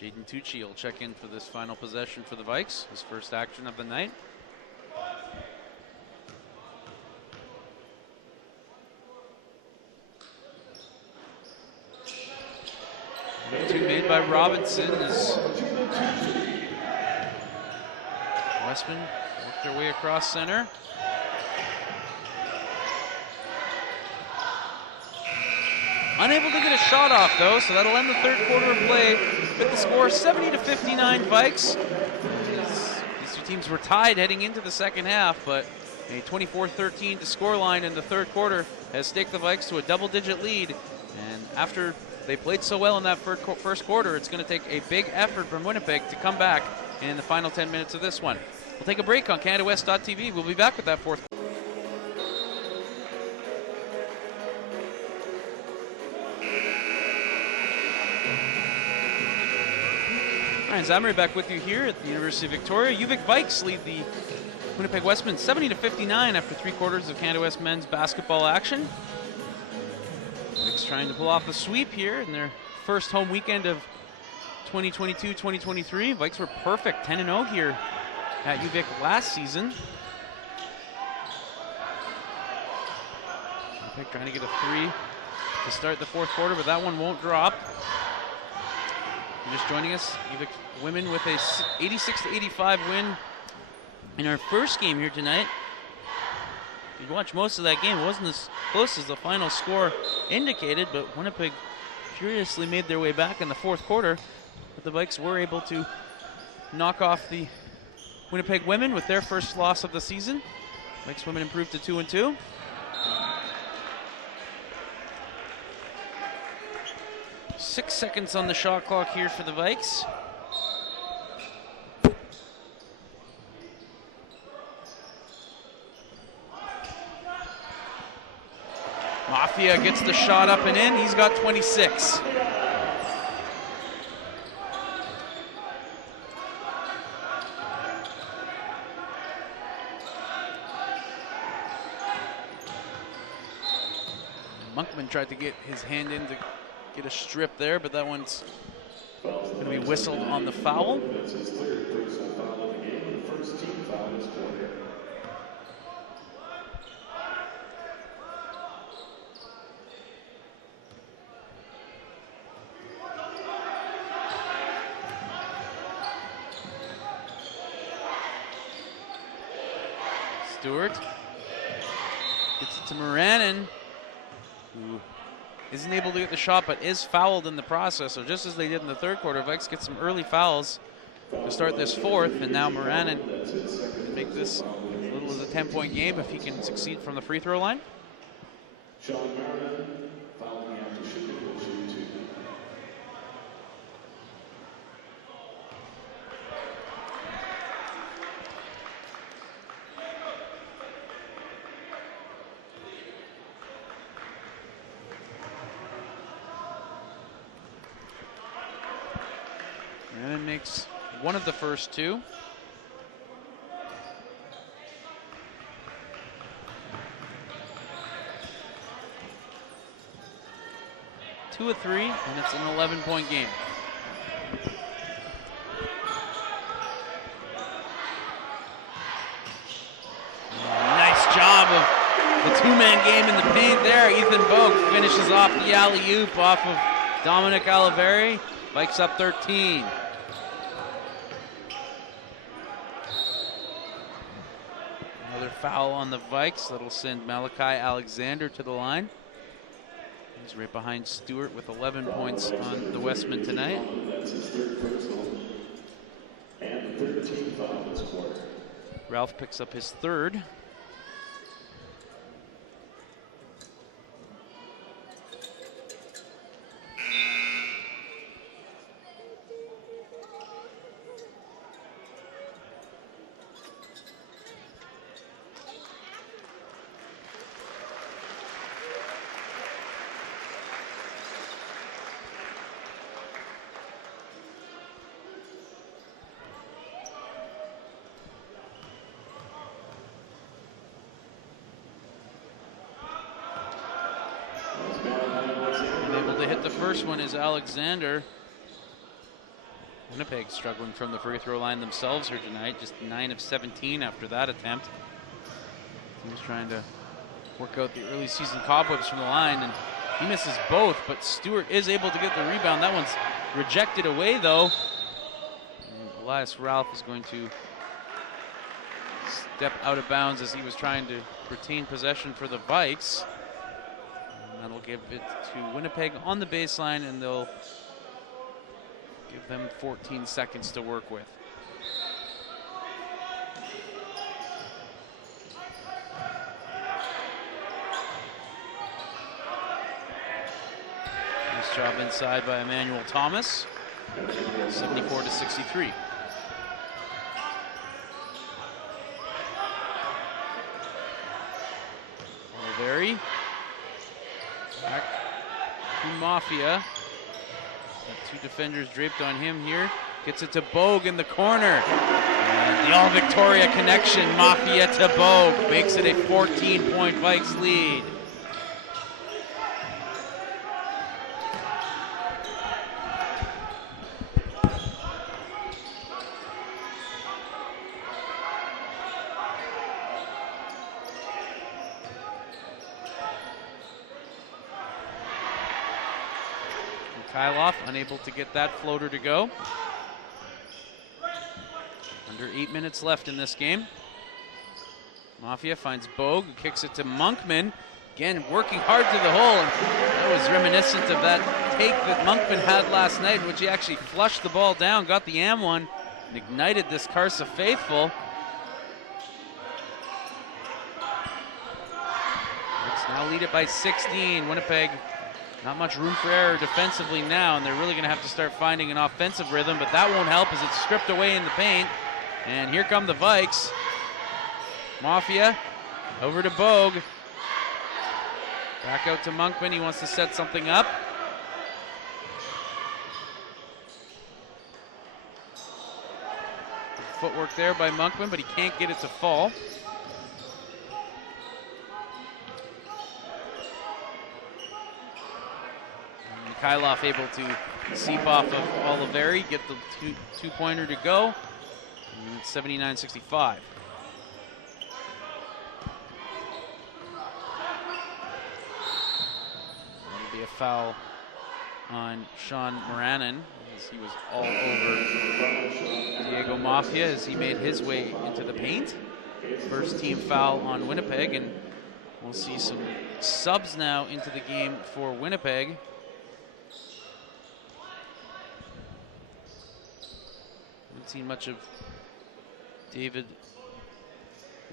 Jaden Tucci will check in for this final possession for the Vikes, his first action of the night. Two made by Robinson as Westman work their way across center. Unable to get a shot off though, so that'll end the third quarter of play with the score 70-59 Vikes. These two teams were tied heading into the second half, but a 24-13 to score line in the third quarter has staked the Vikes to a double-digit lead. And after they played so well in that first quarter, it's going to take a big effort from Winnipeg to come back in the final 10 minutes of this one. We'll take a break on CanadaWest.tv. We'll be back with that fourth. Ryan Zamery back with you here at the University of Victoria. UVic Vikes lead the Winnipeg Westmen 70-59 after 3 quarters of Canada West men's basketball action. Vikes trying to pull off a sweep here in their first home weekend of 2022-2023. Vikes were perfect, 10-0 here at UVic last season. Winnipeg trying to get a 3 to start the fourth quarter, but that one won't drop. Just joining us, UVic women with a 86-85 win in our first game here tonight. You watch most of that game. It wasn't as close as the final score indicated, but Winnipeg furiously made their way back in the fourth quarter. But the Vikes were able to knock off the Winnipeg women with their first loss of the season. Vikes women improved to 2-2. Six seconds on the shot clock here for the Vikes. Maffia gets the shot up and in. He's got 26. Monkman tried to get his hand in to get a strip there, but that one's going to be whistled on the foul. That's his third personal foul of the game, the first team foul this quarter. Stewart gets it to Moranin, who isn't able to get the shot but is fouled in the process. So just as they did in the third quarter, Vikes get some early fouls to start this fourth, and now Moranin can make this as little as a 10-point game if he can succeed from the free throw line. Sean Moranin fouling after shooting goal shoot 2. Westman makes one of the first two. Two of three, and it's an 11-point game. Nice job of the two-man game in the paint there. Ethan Bogue finishes off the alley-oop off of Dominick Oliveri. Vikes up 13. Another foul on the Vikes. That'll send Malachi Alexander to the line. He's right behind Stewart with 11 points on the Westmen tonight. That's his third personal. And 13 foul this quarter. Ralph picks up his third. Able to hit the first one is Alexander. Winnipeg struggling from the free throw line themselves here tonight. Just 9 of 17 after that attempt. He's trying to work out the early season cobwebs from the line, and he misses both, but Stewart is able to get the rebound. That one's rejected away though. And Elias Ralph is going to step out of bounds as he was trying to retain possession for the Vikes. That'll give it to Winnipeg on the baseline, and they'll give them 14 seconds to work with. Nice job inside by Emmanuel Thomas. 74-63. Oliveri. Back to Maffia. Two defenders draped on him here. Gets it to Bogue in the corner. And the All-Victoria connection. Maffia to Bogue makes it a 14-point Vikes lead. Kyloff unable to get that floater to go. Under 8 minutes left in this game. Maffia finds Bogue, who kicks it to Monkman. Again, working hard to the hole. And that was reminiscent of that take that Monkman had last night, in which he actually flushed the ball down, got the M1, and ignited this CARSA faithful. It's now lead it by 16. Winnipeg, not much room for error defensively now, and they're really going to have to start finding an offensive rhythm, but that won't help as it's stripped away in the paint. And here come the Vikes. Maffia over to Bogue. Back out to Monkman. He wants to set something up. Footwork there by Monkman, but he can't get it to fall. And Kyloff able to seep off of Oliveri, get the two-pointer to go. And it's 79-65. That'll be a foul on Sean Moranen, as he was all over Diego Maffia as he made his way into the paint. First team foul on Winnipeg, and we'll see some subs now into the game for Winnipeg. Haven't seen much of David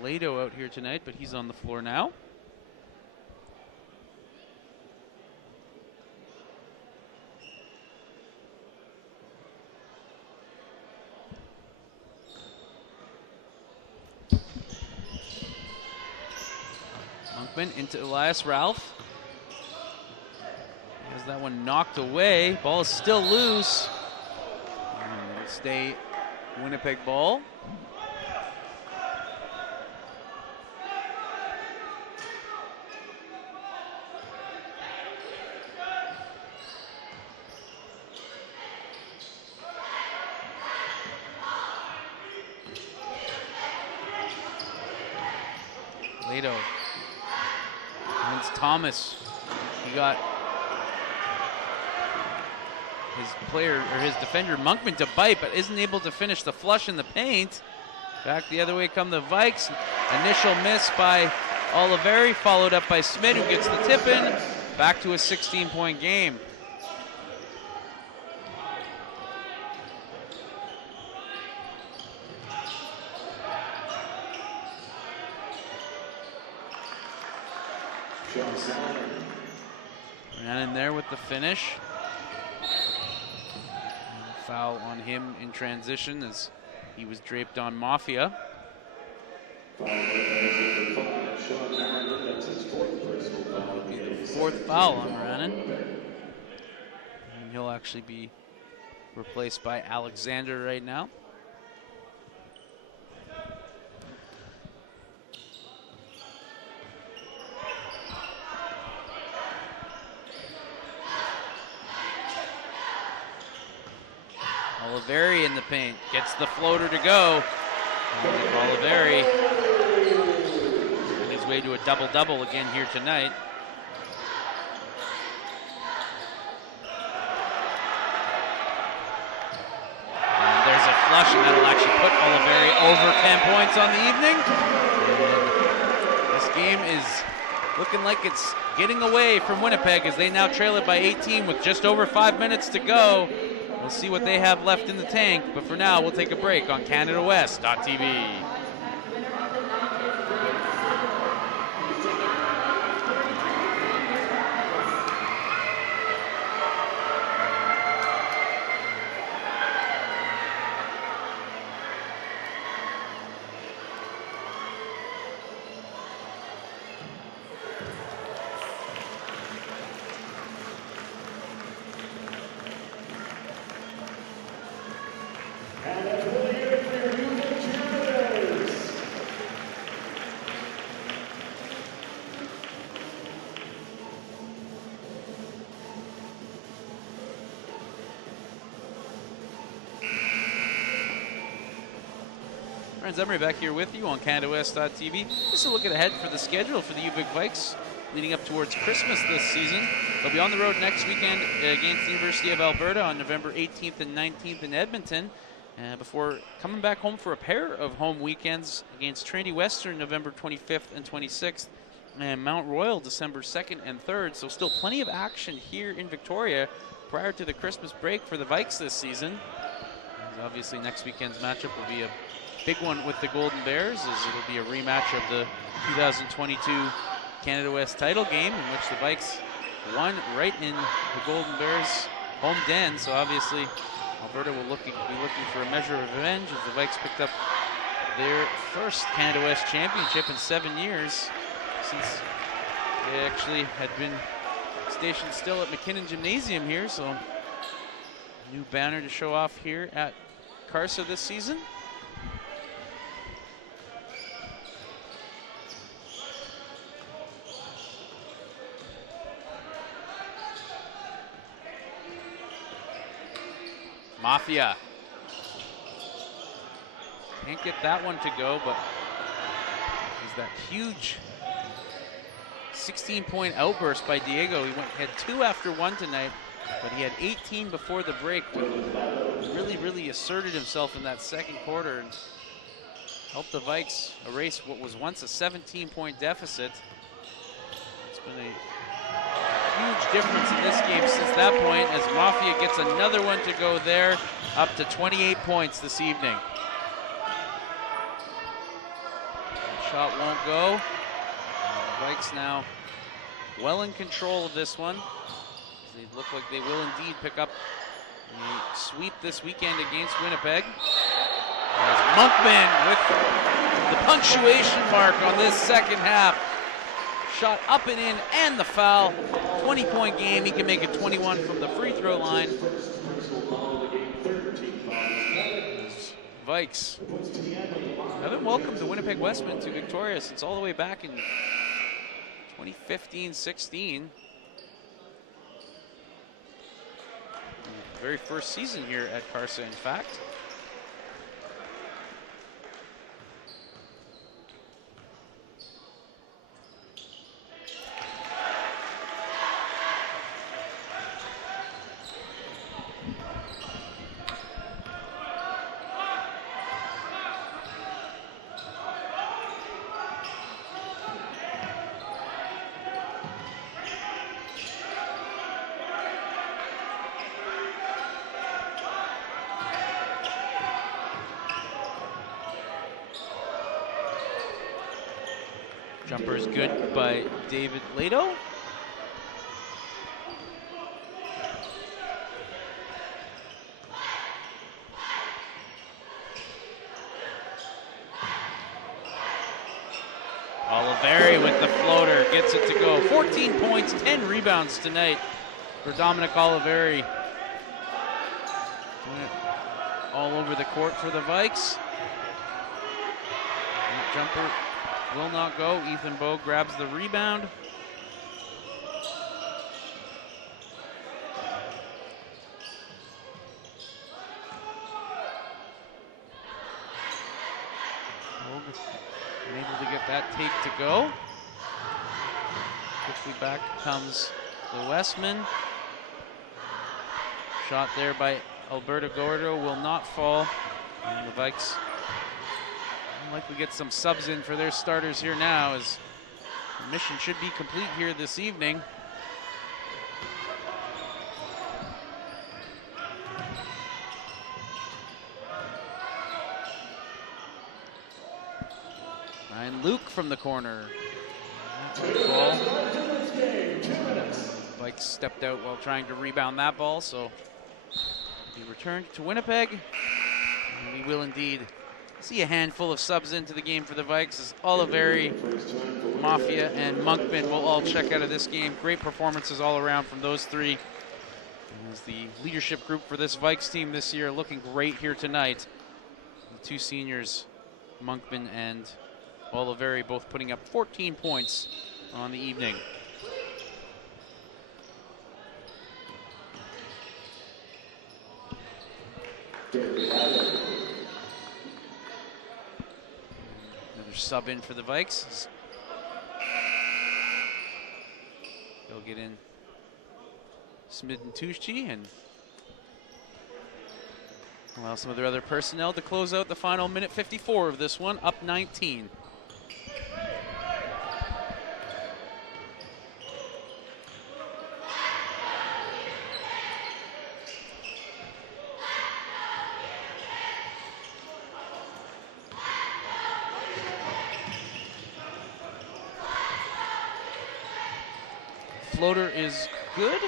Lado out here tonight, but he's on the floor now. Monkman into Elias Ralph. Has that one knocked away. Ball is still loose. And it's stay Winnipeg ball. Lato. Against Thomas. He got his player, or his defender, Monkman, to bite, but isn't able to finish the flush in the paint. Back the other way come the Vikes. Initial miss by Oliveri, followed up by Smith, who gets the tip in. Back to a 16-point game. Ran in there with the finish. Foul on him in transition as he was draped on Maffia. That'll be the fourth foul on Rannon. And he'll actually be replaced by Alexander right now. Oliveri in the paint, gets the floater to go. Oliveri on his way to a double-double again here tonight. And there's a flush, and that'll actually put Oliveri over 10 points on the evening. And this game is looking like it's getting away from Winnipeg as they now trail it by 18 with just over 5 minutes to go. We'll see what they have left in the tank, but for now, we'll take a break on CanadaWest.tv. Friends, Emery back here with you on CanadaWest.tv. Just a look ahead for the schedule for the UVic Vikes leading up towards Christmas this season. They'll be on the road next weekend against the University of Alberta on November 18th and 19th in Edmonton, before coming back home for a pair of home weekends against Trinity Western November 25th and 26th, and Mount Royal December 2nd and 3rd. So still plenty of action here in Victoria prior to the Christmas break for the Vikes this season. And obviously next weekend's matchup will be a big one with the Golden Bears, as it'll be a rematch of the 2022 Canada West title game, in which the Vikes won right in the Golden Bears' home den. So obviously Alberta will be looking for a measure of revenge as the Vikes picked up their first Canada West championship in 7 years, since they actually had been stationed still at McKinnon Gymnasium here. So new banner to show off here at CARSA this season. Maffia can't get that one to go, but there's that huge 16-point outburst by Diego. He had 2 after 1 tonight, but he had 18 before the break. Really asserted himself in that second quarter and helped the Vikes erase what was once a 17-point deficit. It's been a huge difference in this game since that point, as Maffia gets another one to go there, up to 28 points this evening. Shot won't go. The Vikes now well in control of this one. They look like they will indeed pick up a sweep this weekend against Winnipeg. As Monkman with the punctuation mark on this second half. Shot up and in, and the foul. 20-point game. He can make it 21 from the free throw line. Vikes haven't welcomed the Winnipeg Wesmen to Victoria since all the way back in 2015-16. Very first season here at CARSA, in fact. Jumper is good by David Lato. Oliveri with the floater, gets it to go. 14 points, 10 rebounds tonight for Dominick Oliveri. Doing it all over the court for the Vikes. That jumper will not go. Ethan Bowe grabs the rebound. Able to get that tape to go. Quickly back comes the Westman. Shot there by Alberto Gordo will not fall. And the Vikes likely get some subs in for their starters here now, as the mission should be complete here this evening. Ryan Luke from the corner. Ball. Vikes stepped out while trying to rebound that ball, so he returned to Winnipeg. And we will indeed see a handful of subs into the game for the Vikes, as Oliveri, Maffia, and Monkman will all check out of this game. Great performances all around from those three. As the leadership group for this Vikes team this year looking great here tonight. The two seniors, Monkman and Oliveri, both putting up 14 points on the evening. Another sub in for the Vikes. They'll get in Smith and Tucci and allow some of their other personnel to close out the final minute 54 of this one, up 19. Floater is good.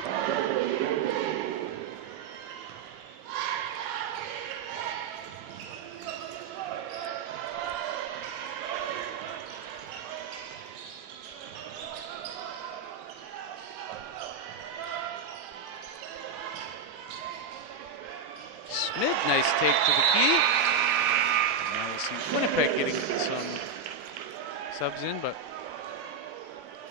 Smith, nice take to the key. Now we'll see Winnipeg getting some subs in, but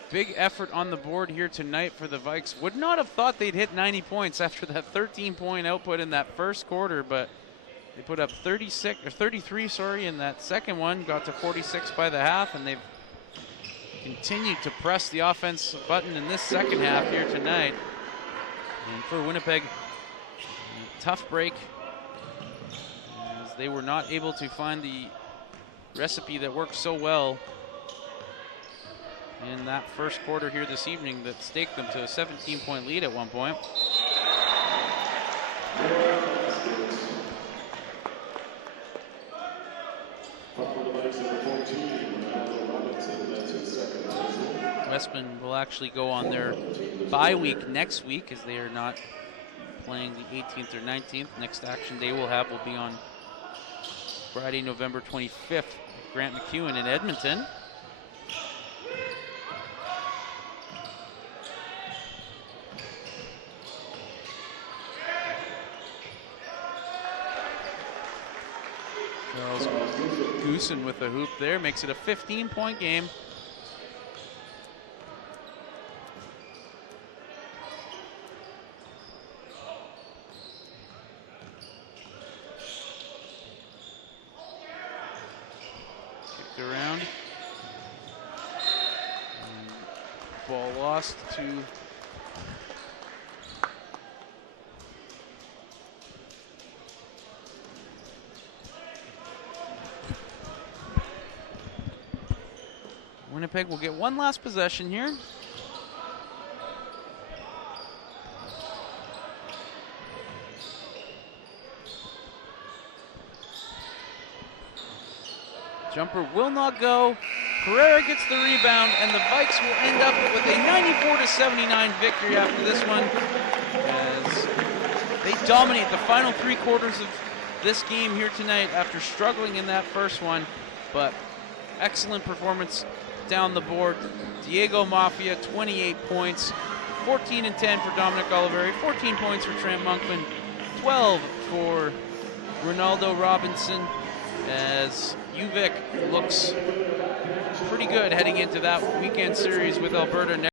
big effort on the board here tonight for the Vikes. Would not have thought they'd hit 90 points after that 13-point output in that first quarter, but they put up 33 in that second one, got to 46 by the half, and they've continued to press the offensive button in this second half here tonight. And for Winnipeg, a tough break, as they were not able to find the recipe that worked so well in that first quarter here this evening that staked them to a 17-point lead at one point. Westman will actually go on their bye week next week, as they are not playing the 18th or 19th. Next action day we'll have will be on Friday, November 25th, Grant McEwen in Edmonton. Charles Goosen with the hoop there, makes it a 15-point game. Kicked around. And ball lost to Winnipeg. Will get one last possession here. Jumper will not go. Pereira gets the rebound, and the Vikes will end up with a 94-79 victory after this one, as they dominate the final 3 quarters of this game here tonight after struggling in that first one. But excellent performance down the board. Diego Maffia, 28 points, 14 and 10 for Dominick Oliveri, 14 points for Trent Monkman, 12 for Renoldo Robinson, as UVic looks pretty good heading into that weekend series with Alberta.